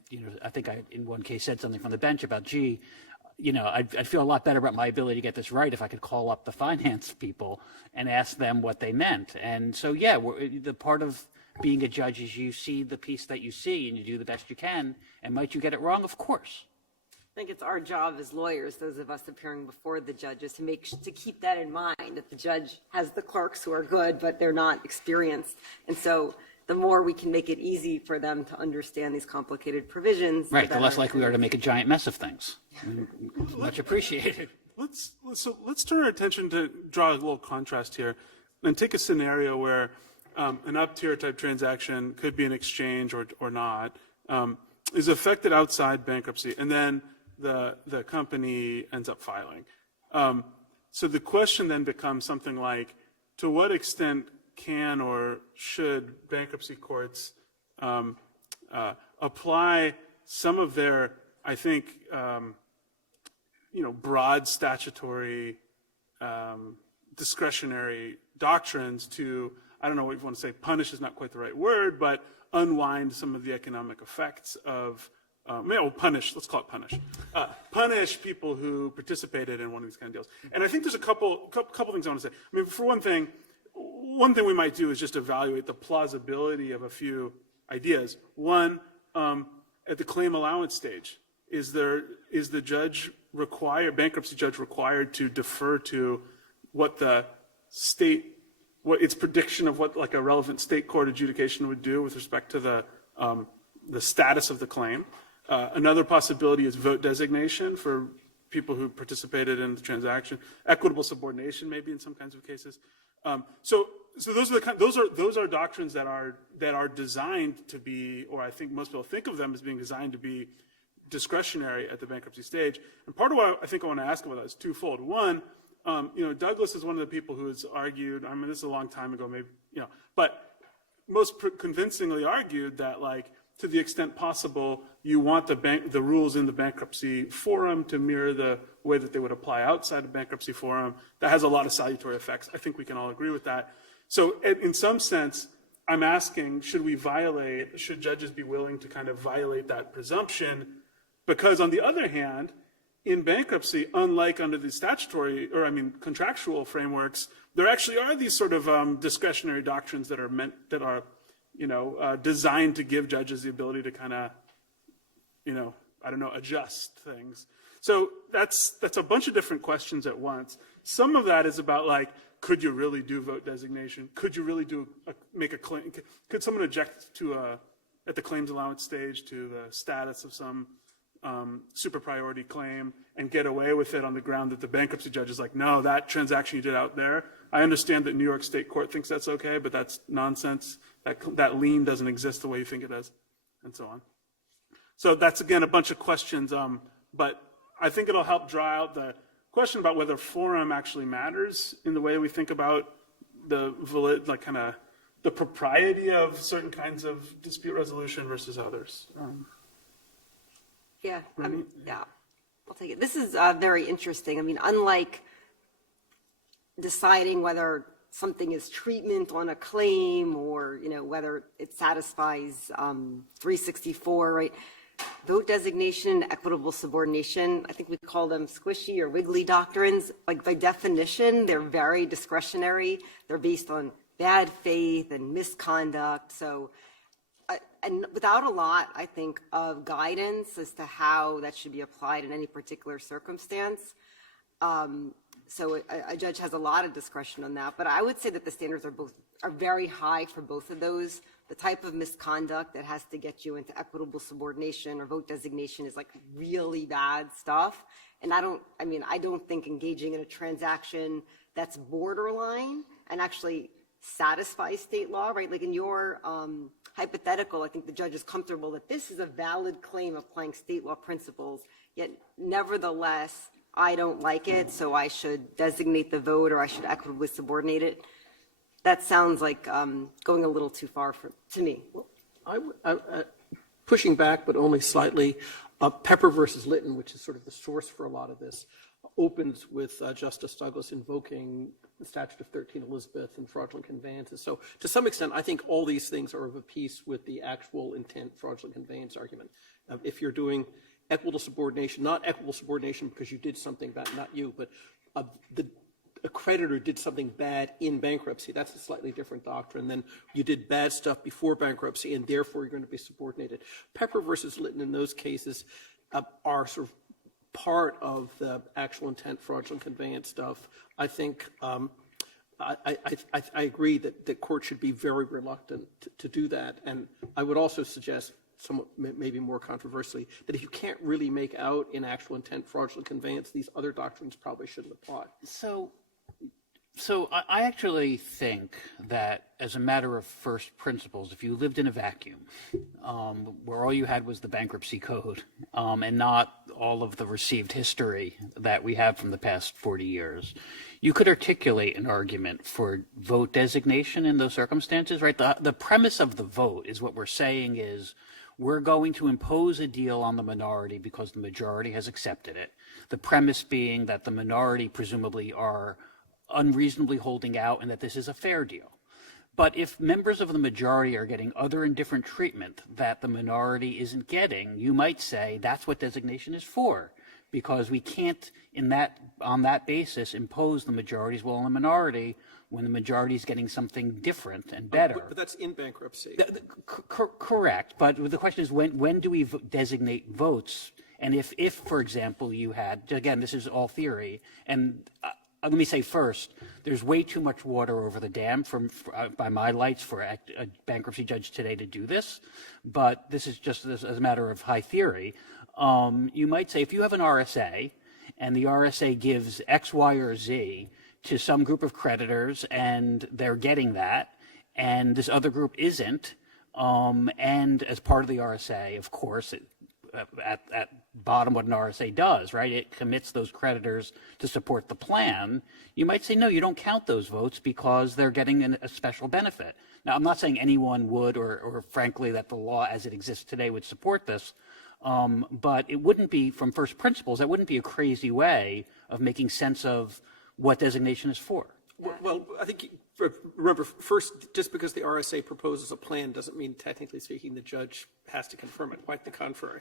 I think I, in one case, said something from the bench about, I'd feel a lot better about my ability to get this right if I could call up the finance people and ask them what they meant. And so, yeah, the part of being a judge is you see the piece that you see and you do the best you can. And might you get it wrong? Of course. I think it's our job as lawyers, those of us appearing before the judges, to keep that in mind, that the judge has the clerks who are good, but they're not experienced. And so the more we can make it easy for them to understand these complicated provisions. Right, the less likely we are to make a giant mess of things. Much appreciated. Let's turn our attention to draw a little contrast here and take a scenario where an up-tier type transaction could be an exchange or not, is affected outside bankruptcy, and then the company ends up filing. So the question then becomes something like, to what extent can or should bankruptcy courts apply some of their, I think, broad statutory discretionary doctrines to, I don't know what you want to say, punish is not quite the right word, but unwind some of the economic effects of, punish, let's call it punish. Punish people who participated in one of these kind of deals. And I think there's a couple things I want to say. I mean, for one thing we might do is just evaluate the plausibility of a few ideas. One, at the claim allowance stage, is the bankruptcy judge required to defer to what its prediction of what like a relevant state court adjudication would do with respect to the status of the claim? Another possibility is vote designation for people who participated in the transaction, equitable subordination maybe in some kinds of cases. So those are doctrines that are designed to be, or I think most people think of them as being designed to be discretionary at the bankruptcy stage. And part of what I think I want to ask about that is twofold. One, Douglas is one of the people who has argued, I mean, this is a long time ago, maybe, but most convincingly argued that, like, to the extent possible, you want the rules in the bankruptcy forum to mirror the way that they would apply outside the bankruptcy forum. That has a lot of salutary effects. I think we can all agree with that. So in some sense, I'm asking, should judges be willing to kind of violate that presumption? Because on the other hand, in bankruptcy, unlike under the contractual frameworks, there actually are these sort of discretionary doctrines that are designed to give judges the ability to kind of, adjust things. So that's a bunch of different questions at once. Some of that is about, like, could you really do vote designation? Could you really make a claim? Could someone object at the claims allowance stage to the status of some super priority claim and get away with it on the ground that the bankruptcy judge is like, no, that transaction you did out there, I understand that New York State court thinks that's okay, but that's nonsense. That lien doesn't exist the way you think it does, and so on. So that's, again, a bunch of questions, but I think it'll help draw out the question about whether forum actually matters in the way we think about the propriety of certain kinds of dispute resolution versus others. Yeah, I'll take it. This is very interesting. I mean, unlike deciding whether something is treatment on a claim or, whether it satisfies 364, right? Vote designation, equitable subordination, I think we call them squishy or wiggly doctrines. Like, by definition, they're very discretionary. They're based on bad faith and misconduct. So, and without a lot, I think, of guidance as to how that should be applied in any particular circumstance. So a judge has a lot of discretion on that. But I would say that the standards are very high for both of those. The type of misconduct that has to get you into equitable subordination or vote designation is, like, really bad stuff. And I don't think engaging in a transaction that's borderline and actually satisfies state law, right? Like in your hypothetical, I think the judge is comfortable that this is a valid claim applying state law principles, yet nevertheless, I don't like it, so I should designate the vote or I should equitably subordinate it. That sounds like going a little too far to me. Pushing back, but only slightly, Pepper versus Litton, which is sort of the source for a lot of this, opens with Justice Douglas invoking the statute of 13 Elizabeth and fraudulent conveyances. So to some extent, I think all these things are of a piece with the actual intent fraudulent conveyance argument. If you're doing equitable subordination, not equitable subordination because you did something bad, not you, but a creditor did something bad in bankruptcy, that's a slightly different doctrine than you did bad stuff before bankruptcy and therefore you're going to be subordinated. Pepper versus Litton in those cases are sort of part of the actual intent fraudulent conveyance stuff. I think I agree that the court should be very reluctant to do that. And I would also suggest, somewhat maybe more controversially, that if you can't really make out in actual intent fraudulent conveyance, these other doctrines probably shouldn't apply. So I actually think that as a matter of first principles, if you lived in a vacuum where all you had was the bankruptcy code and not all of the received history that we have from the past 40 years, you could articulate an argument for vote designation in those circumstances, right? The premise of the vote is what we're saying is we're going to impose a deal on the minority because the majority has accepted it. The premise being that the minority presumably are unreasonably holding out and that this is a fair deal. But if members of the majority are getting other and different treatment that the minority isn't getting, you might say that's what designation is for, because we can't, on that basis, impose the majority's will on the minority when the majority is getting something different and better. But that's in bankruptcy. Correct, but the question is when do we designate votes? And if, for example, you had, again, this is all theory, and let me say first, there's way too much water over the dam by my lights for a bankruptcy judge today to do this, but this is just as a matter of high theory. You might say if you have an RSA and the RSA gives X, Y, or Z to some group of creditors and they're getting that, and this other group isn't, and as part of the RSA, of course, at bottom what an RSA does, right? It commits those creditors to support the plan. You might say, no, you don't count those votes because they're getting a special benefit. Now, I'm not saying anyone would, or frankly, that the law as it exists today would support this, but it wouldn't be, from first principles, that wouldn't be a crazy way of making sense of what designation is for. Well, I think, remember, first, just because the RSA proposes a plan doesn't mean, technically speaking, the judge has to confirm it. Quite the contrary.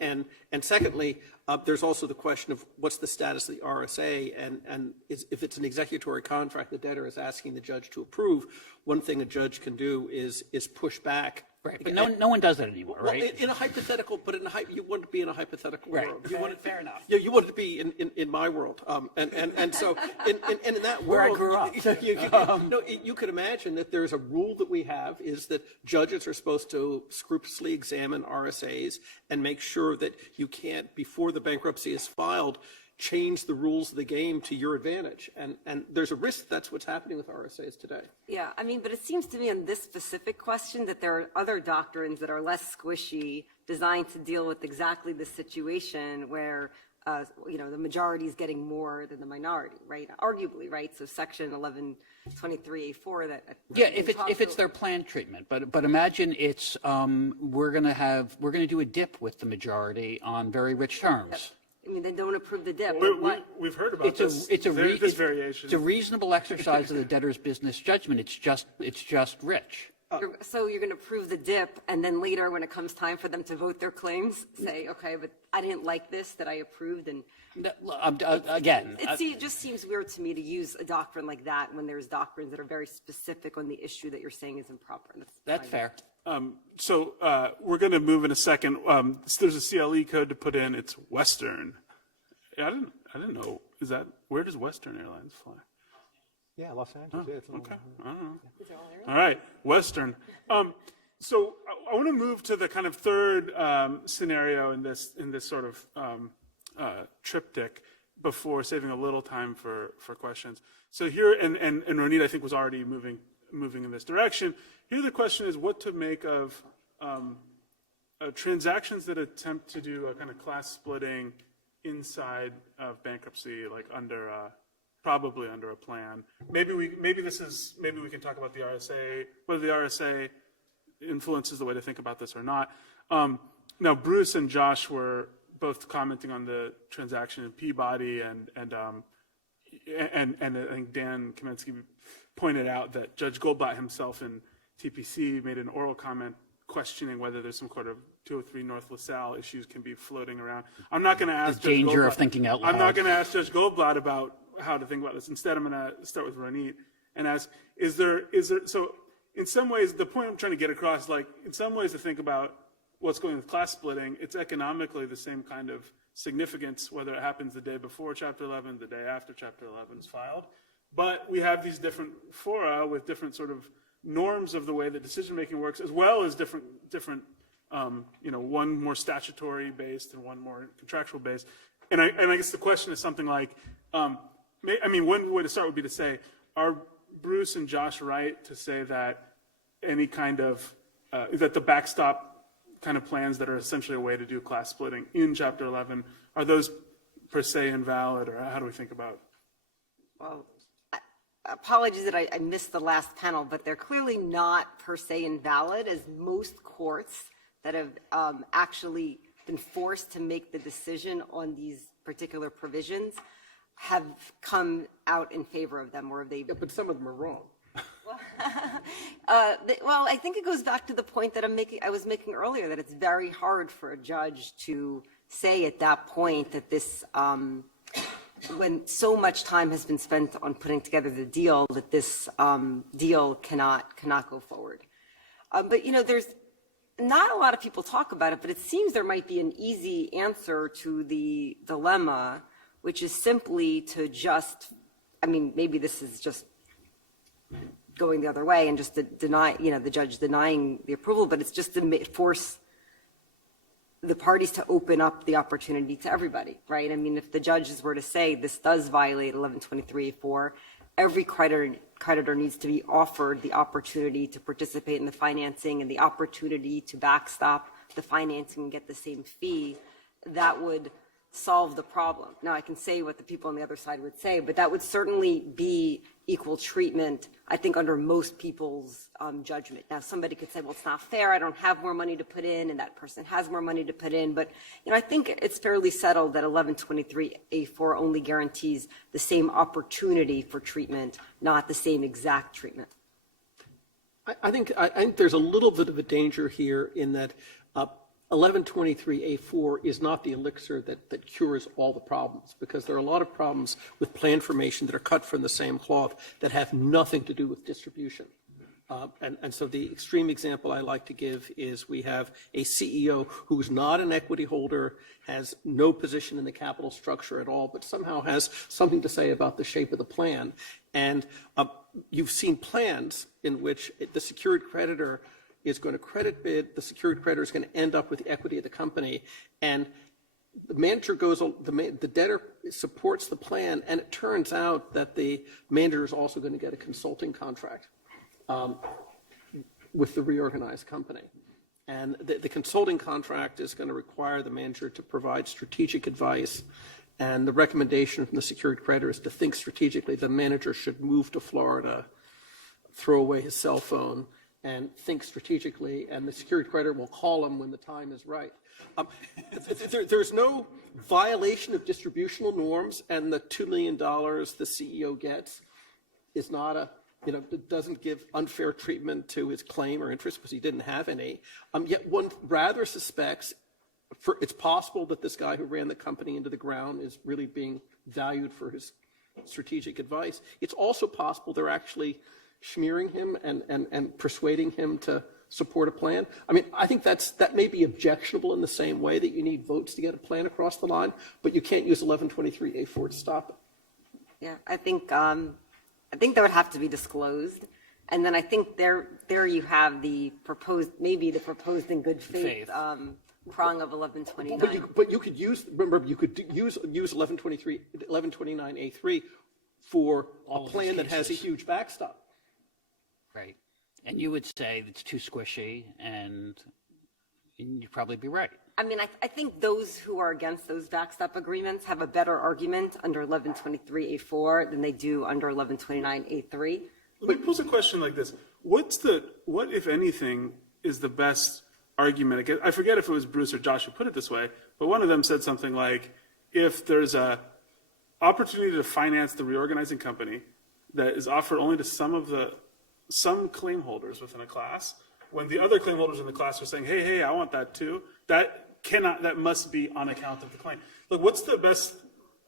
And secondly, there's also the question of what's the status of the RSA, and if it's an executory contract the debtor is asking the judge to approve, one thing a judge can do is push back. Right, but no one does that anymore, right? Well, in a hypothetical, but you want to be in a hypothetical right. world. You want Fair enough. Yeah, you want to be in my world, and so in that world, where I grew up. You could imagine that there's a rule that we have is that judges are supposed to scrupulously examine RSAs and make sure that you can't, before the bankruptcy is filed, change the rules of the game to your advantage. And there's a risk that's what's happening with RSAs today. Yeah, I mean, but it seems to me on this specific question that there are other doctrines that are less squishy, designed to deal with exactly the situation where, the majority is getting more than the minority, right? Arguably, right? So Section 1123A4 that. Yeah, if it's their planned treatment, but imagine it's we're going to do a dip with the majority on very rich terms. I mean, they don't approve the dip. We've heard about this variation. It's a reasonable exercise of the debtor's business judgment. It's just rich. So you're going to approve the dip, and then later, when it comes time for them to vote their claims, say, okay, but I didn't like this that I approved, and Again, it just seems weird to me to use a doctrine like that when there's doctrines that are very specific on the issue that you're saying is improper. That's fair. So we're going to move in a second. There's a CLE code to put in. It's Western. I didn't know. Where does Western Airlines fly? Yeah, Los Angeles. Yeah, it's a little- Okay. I don't know. All right, Western. So I want to move to the kind of third scenario in this sort of triptych before saving a little time for questions. So here, and Ronit, I think, was already moving in this direction. Here the question is what to make of transactions that attempt to do a kind of class splitting inside of bankruptcy, like probably under a plan. Maybe we can talk about the RSA, whether the RSA influences the way to think about this or not. Now, Bruce and Josh were both commenting on the transaction in Peabody, and I think Dan Kaminsky pointed out that Judge Goldblatt himself in TPC made an oral comment questioning whether there's some kind of 203 North LaSalle issues can be floating around. I'm not going to ask The danger of thinking out loud. I'm not going to ask Judge Goldblatt about how to think about this. Instead, I'm going to start with Ronit and ask, so in some ways, the point I'm trying to get across, like in some ways to think about what's going with class splitting, it's economically the same kind of significance, whether it happens the day before Chapter 11, the day after Chapter 11 is filed. But we have these different fora with different sort of norms of the way that decision-making works, as well as different one more statutory based and one more contractual based. And I guess the question is something like, one way to start would be to say, are Bruce and Josh right to say that any kind of, that the backstop kind of plans that are essentially a way to do class splitting in Chapter 11, are those per se invalid, or how do we think about? Well, apologies that I missed the last panel, but they're clearly not per se invalid, as most courts that have actually been forced to make the decision on these particular provisions have come out in favor of them, or they. Yeah, but some of them are wrong. Well, I think it goes back to the point that I was making earlier, that it's very hard for a judge to say at that point that this, when so much time has been spent on putting together the deal, that this deal cannot go forward. But there's not a lot of people talk about it, but it seems there might be an easy answer to the dilemma, which is simply to just, maybe this is just going the other way and just to deny, the judge denying the approval, but it's just to force the parties to open up the opportunity to everybody, right? If the judges were to say this does violate 1123A4, every creditor needs to be offered the opportunity to participate in the financing and the opportunity to backstop the financing and get the same fee, that would solve the problem. Now, I can say what the people on the other side would say, but that would certainly be equal treatment, I think, under most people's judgment. Now, somebody could say, well, it's not fair, I don't have more money to put in, and that person has more money to put in, but I think it's fairly settled that 1123A4 only guarantees the same opportunity for treatment, not the same exact treatment. I think there's a little bit of a danger here in that 1123A4 is not the elixir that cures all the problems, because there are a lot of problems with plan formation that are cut from the same cloth that have nothing to do with distribution. And so the extreme example I like to give is we have a CEO who's not an equity holder, has no position in the capital structure at all, but somehow has something to say about the shape of the plan. And you've seen plans in which the secured creditor is going to credit bid, the secured creditor is going to end up with the equity of the company, and the manager the debtor supports the plan, and it turns out that the manager is also going to get a consulting contract with the reorganized company. And the consulting contract is going to require the manager to provide strategic advice, and the recommendation from the secured creditor is to think strategically. The manager should move to Florida, throw away his cell phone, and think strategically, and the secured creditor will call him when the time is right. There's no violation of distributional norms, and the $2 million the CEO gets is not it doesn't give unfair treatment to his claim or interest because he didn't have any. Yet one rather suspects it's possible that this guy who ran the company into the ground is really being valued for his strategic advice. It's also possible they're actually smearing him and persuading him to support a plan. I think that may be objectionable in the same way that you need votes to get a plan across the line, but you can't use 1123A4 to stop it. Yeah, I think that would have to be disclosed, and then I think there you have the proposed in good faith. Prong of 1129. But you could use 1129A3 for a plan that has a huge backstop. Right. And you would say it's too squishy, and you'd probably be right. I think those who are against those backstop agreements have a better argument under 1123A4 than they do under 1129A3. Let me pose a question like this. What, if anything, is the best argument? I forget if it was Bruce or Josh who put it this way, but one of them said something like, if there's a opportunity to finance the reorganizing company that is offered only to some claim holders within a class, when the other claim holders in the class are saying, hey, I want that too, that must be on account of the claim. Look, what's the best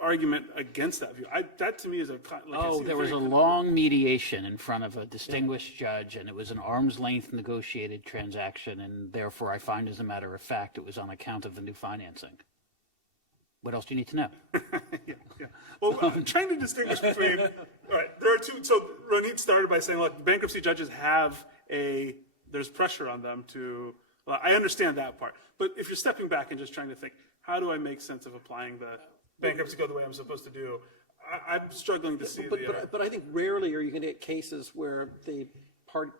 argument against that view? That to me is there was a long mediation in front of a distinguished judge, and it was an arm's length negotiated transaction, and therefore I find, as a matter of fact, it was on account of the new financing. What else do you need to know? Yeah. Well, I'm trying to distinguish between, all right, there are two, so Ronit started by saying, look, bankruptcy judges there's pressure on them to, well, I understand that part, but if you're stepping back and just trying to think, how do I make sense of applying the bankruptcy code the way I'm supposed to do? I'm struggling to see But I think rarely are you going to get cases where the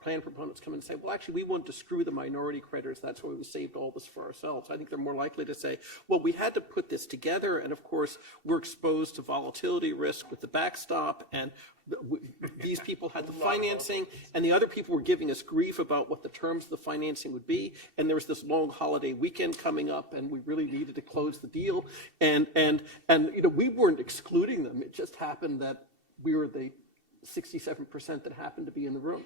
plan proponents come and say, well, actually, we wanted to screw the minority creditors. That's why we saved all this for ourselves. I think they're more likely to say, well, we had to put this together, and of course, we're exposed to volatility risk with the backstop, and these people had the financing, and the other people were giving us grief about what the terms of the financing would be, and there was this long holiday weekend coming up, and we really needed to close the deal, and we weren't excluding them. It just happened that we were the 67% that happened to be in the room.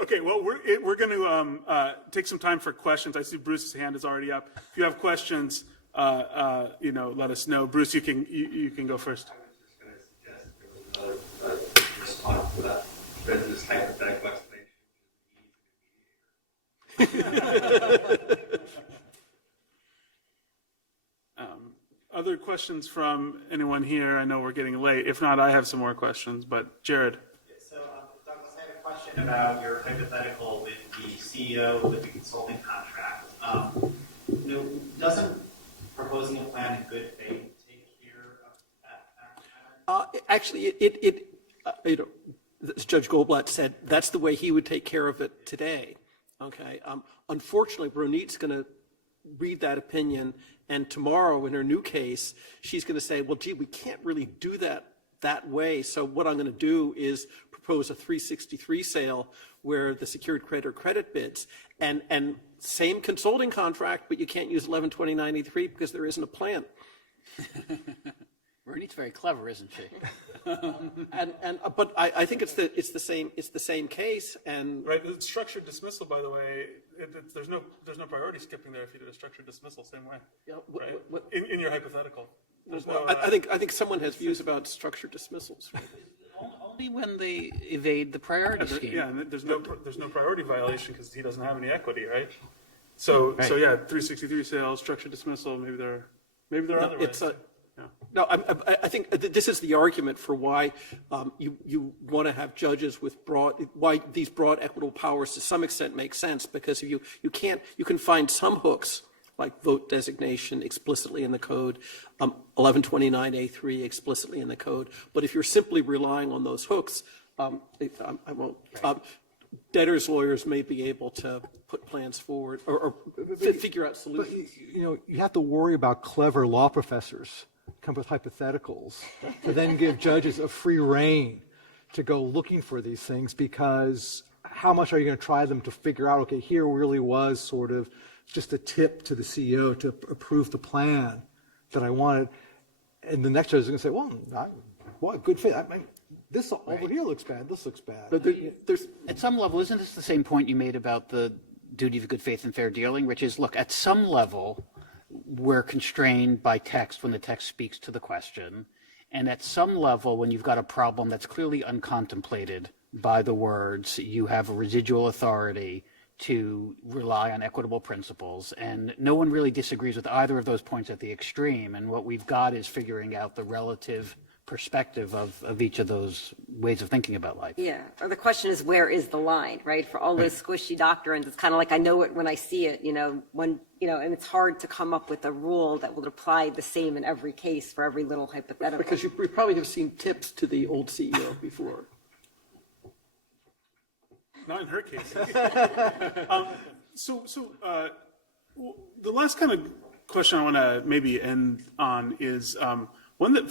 Okay, well, we're going to take some time for questions. I see Bruce's hand is already up. If you have questions, let us know. Bruce, you can go first. I was just going to suggest there was another response to that. There's this hypothetical explanation. Other questions from anyone here? I know we're getting late. If not, I have some more questions, but Jared. So, Douglas, I have a question about your hypothetical with the CEO with the consulting contract. Doesn't proposing a plan in good faith take care of that? Actually, as Judge Goldblatt said, that's the way he would take care of it today. Okay. Unfortunately, Ronit's going to read that opinion, and tomorrow in her new case, she's going to say, well, gee, we can't really do that way. So what I'm going to do is propose a 363 sale where the secured creditor credit bids, and same consulting contract, but you can't use 112983 because there isn't a plan. Ronit's very clever, isn't she? But I think it's the same case, and Right, the structured dismissal, by the way, there's no priority skipping there if you did a structured dismissal, same way. Yeah, Right? In your hypothetical. There's no, I think someone has views about structured dismissals. Only when they evade the priority scheme. yeah, and there's no priority violation because he doesn't have any equity, right? So yeah, 363 sales, structured dismissal, maybe there are other ways. No, I think this is the argument for why you want to have judges with why these broad equitable powers to some extent make sense, because you can find some hooks like vote designation explicitly in the code, 1129A3 explicitly in the code, but if you're simply relying on those hooks, I won't. Debtors' lawyers may be able to put plans forward or figure out solutions. But, you have to worry about clever law professors come with hypotheticals to then give judges a free rein to go looking for these things, because how much are you going to try them to figure out, okay, here really was sort of just a tip to the CEO to approve the plan that I wanted. And the next judge is going to say, well, good faith. I mean, this over here looks bad. This looks bad. But there's At some level, isn't this the same point you made about the duty of good faith and fair dealing, which is, look, at some level, we're constrained by text when the text speaks to the question. And at some level, when you've got a problem that's clearly uncontemplated by the words, you have a residual authority to rely on equitable principles. And no one really disagrees with either of those points at the extreme. And what we've got is figuring out the relative perspective of each of those ways of thinking about life. Yeah, or the question is, where is the line, right? For all those squishy doctrines, it's kind of like I know it when I see it, and it's hard to come up with a rule that will apply the same in every case for every little hypothetical. because you probably have seen tips to the old CEO before. Not in her case. The last kind of question I want to maybe end on is one that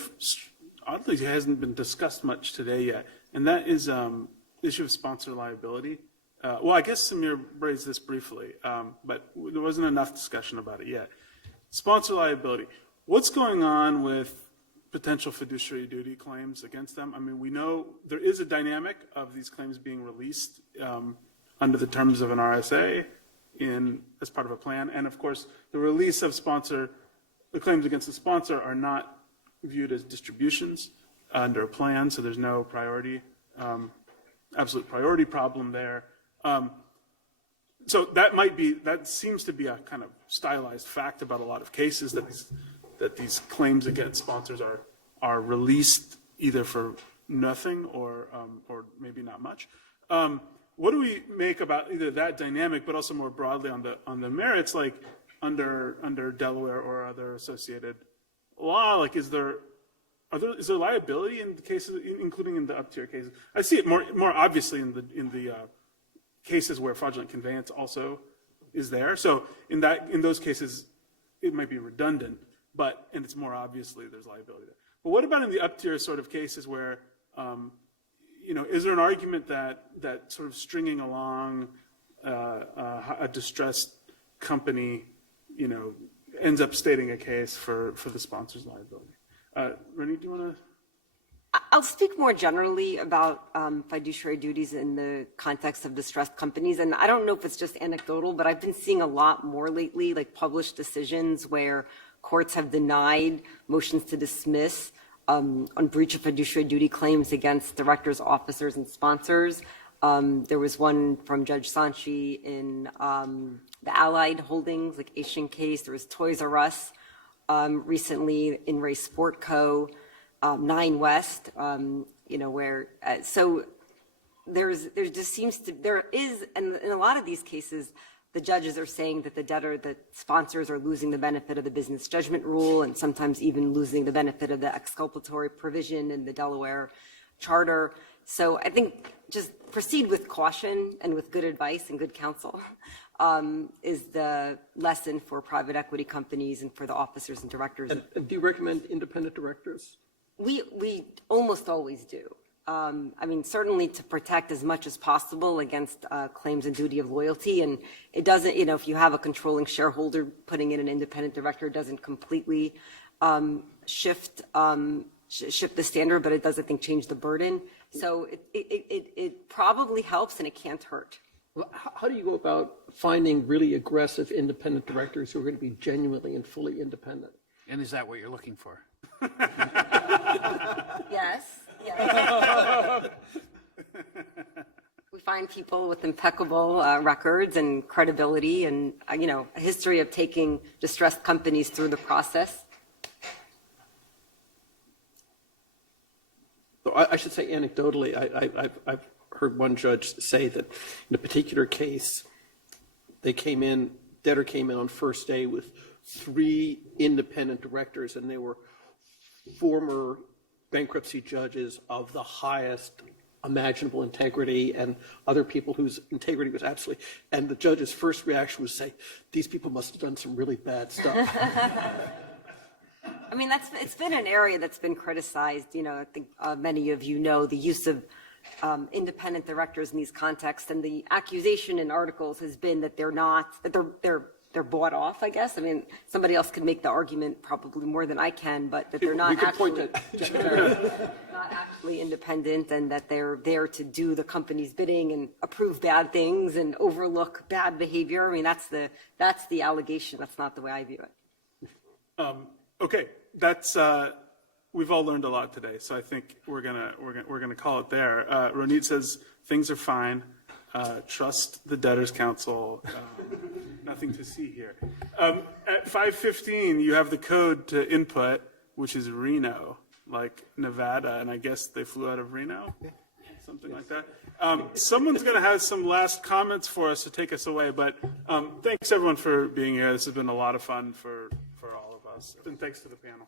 oddly hasn't been discussed much today yet, and that is the issue of sponsor liability. Well, I guess Samir raised this briefly, but there wasn't enough discussion about it yet. Sponsor liability. What's going on with potential fiduciary duty claims against them? I mean, we know there is a dynamic of these claims being released under the terms of an RSA as part of a plan, and of course, the release of the claims against the sponsor are not viewed as distributions under a plan, so there's no absolute priority problem there. So that seems to be a kind of stylized fact about a lot of cases, that these claims against sponsors are released either for nothing or maybe not much. What do we make about either that dynamic, but also more broadly on the merits, like under Delaware or other associated law? Like, is there liability in the cases, including in the up-tier cases? I see it more obviously in the cases where fraudulent conveyance also is there. So in those cases, it might be redundant, and it's more obviously there's liability there. But what about in the up-tier sort of cases where, is there an argument that sort of stringing along a distressed company, ends up stating a case for the sponsor's liability? Ronit, do you want to? I'll speak more generally about fiduciary duties in the context of distressed companies. And I don't know if it's just anecdotal, but I've been seeing a lot more lately, like published decisions where courts have denied motions to dismiss on breach of fiduciary duty claims against directors, officers, and sponsors. There was one from Judge Sanchi in the Allied Holdings, like Asian case. There was Toys R Us recently in Ray Sport Co. 9 West, where, so there just seems to, there is, and in a lot of these cases, the judges are saying that the sponsors are losing the benefit of the business judgment rule and sometimes even losing the benefit of the exculpatory provision in the Delaware charter. So I think just proceed with caution and with good advice and good counsel is the lesson for private equity companies and for the officers and directors. And do you recommend independent directors? We almost always do. Certainly to protect as much as possible against claims and duty of loyalty. And it doesn't, if you have a controlling shareholder, putting in an independent director doesn't completely shift the standard, but it does, I think, change the burden. So it probably helps and it can't hurt. Well, how do you go about finding really aggressive independent directors who are going to be genuinely and fully independent? And is that what you're looking for? Yes. We find people with impeccable records and credibility and, a history of taking distressed companies through the process. So I should say anecdotally, I've heard one judge say that in a particular case, debtor came in on first day with 3 independent directors, and they were former bankruptcy judges of the highest imaginable integrity and other people whose integrity was absolutely, and the judge's first reaction was to say, these people must have done some really bad stuff. It's been an area that's been criticized. I think many of you know the use of independent directors in these contexts, and the accusation in articles has been that they're bought off, I guess. Somebody else could make the argument probably more than I can, but that they're not actually independent, and that they're there to do the company's bidding and approve bad things and overlook bad behavior. that's the allegation. That's not the way I view it. Okay, that's we've all learned a lot today, so I think we're gonna call it there. Ronit says things are fine. Trust the debtors' counsel. Nothing to see here. At 5:15, you have the code to input, which is Reno, like Nevada, and I guess they flew out of Reno, something like that. Someone's going to have some last comments for us to take us away, but thanks everyone for being here. This has been a lot of fun for all of us, and thanks to the panel.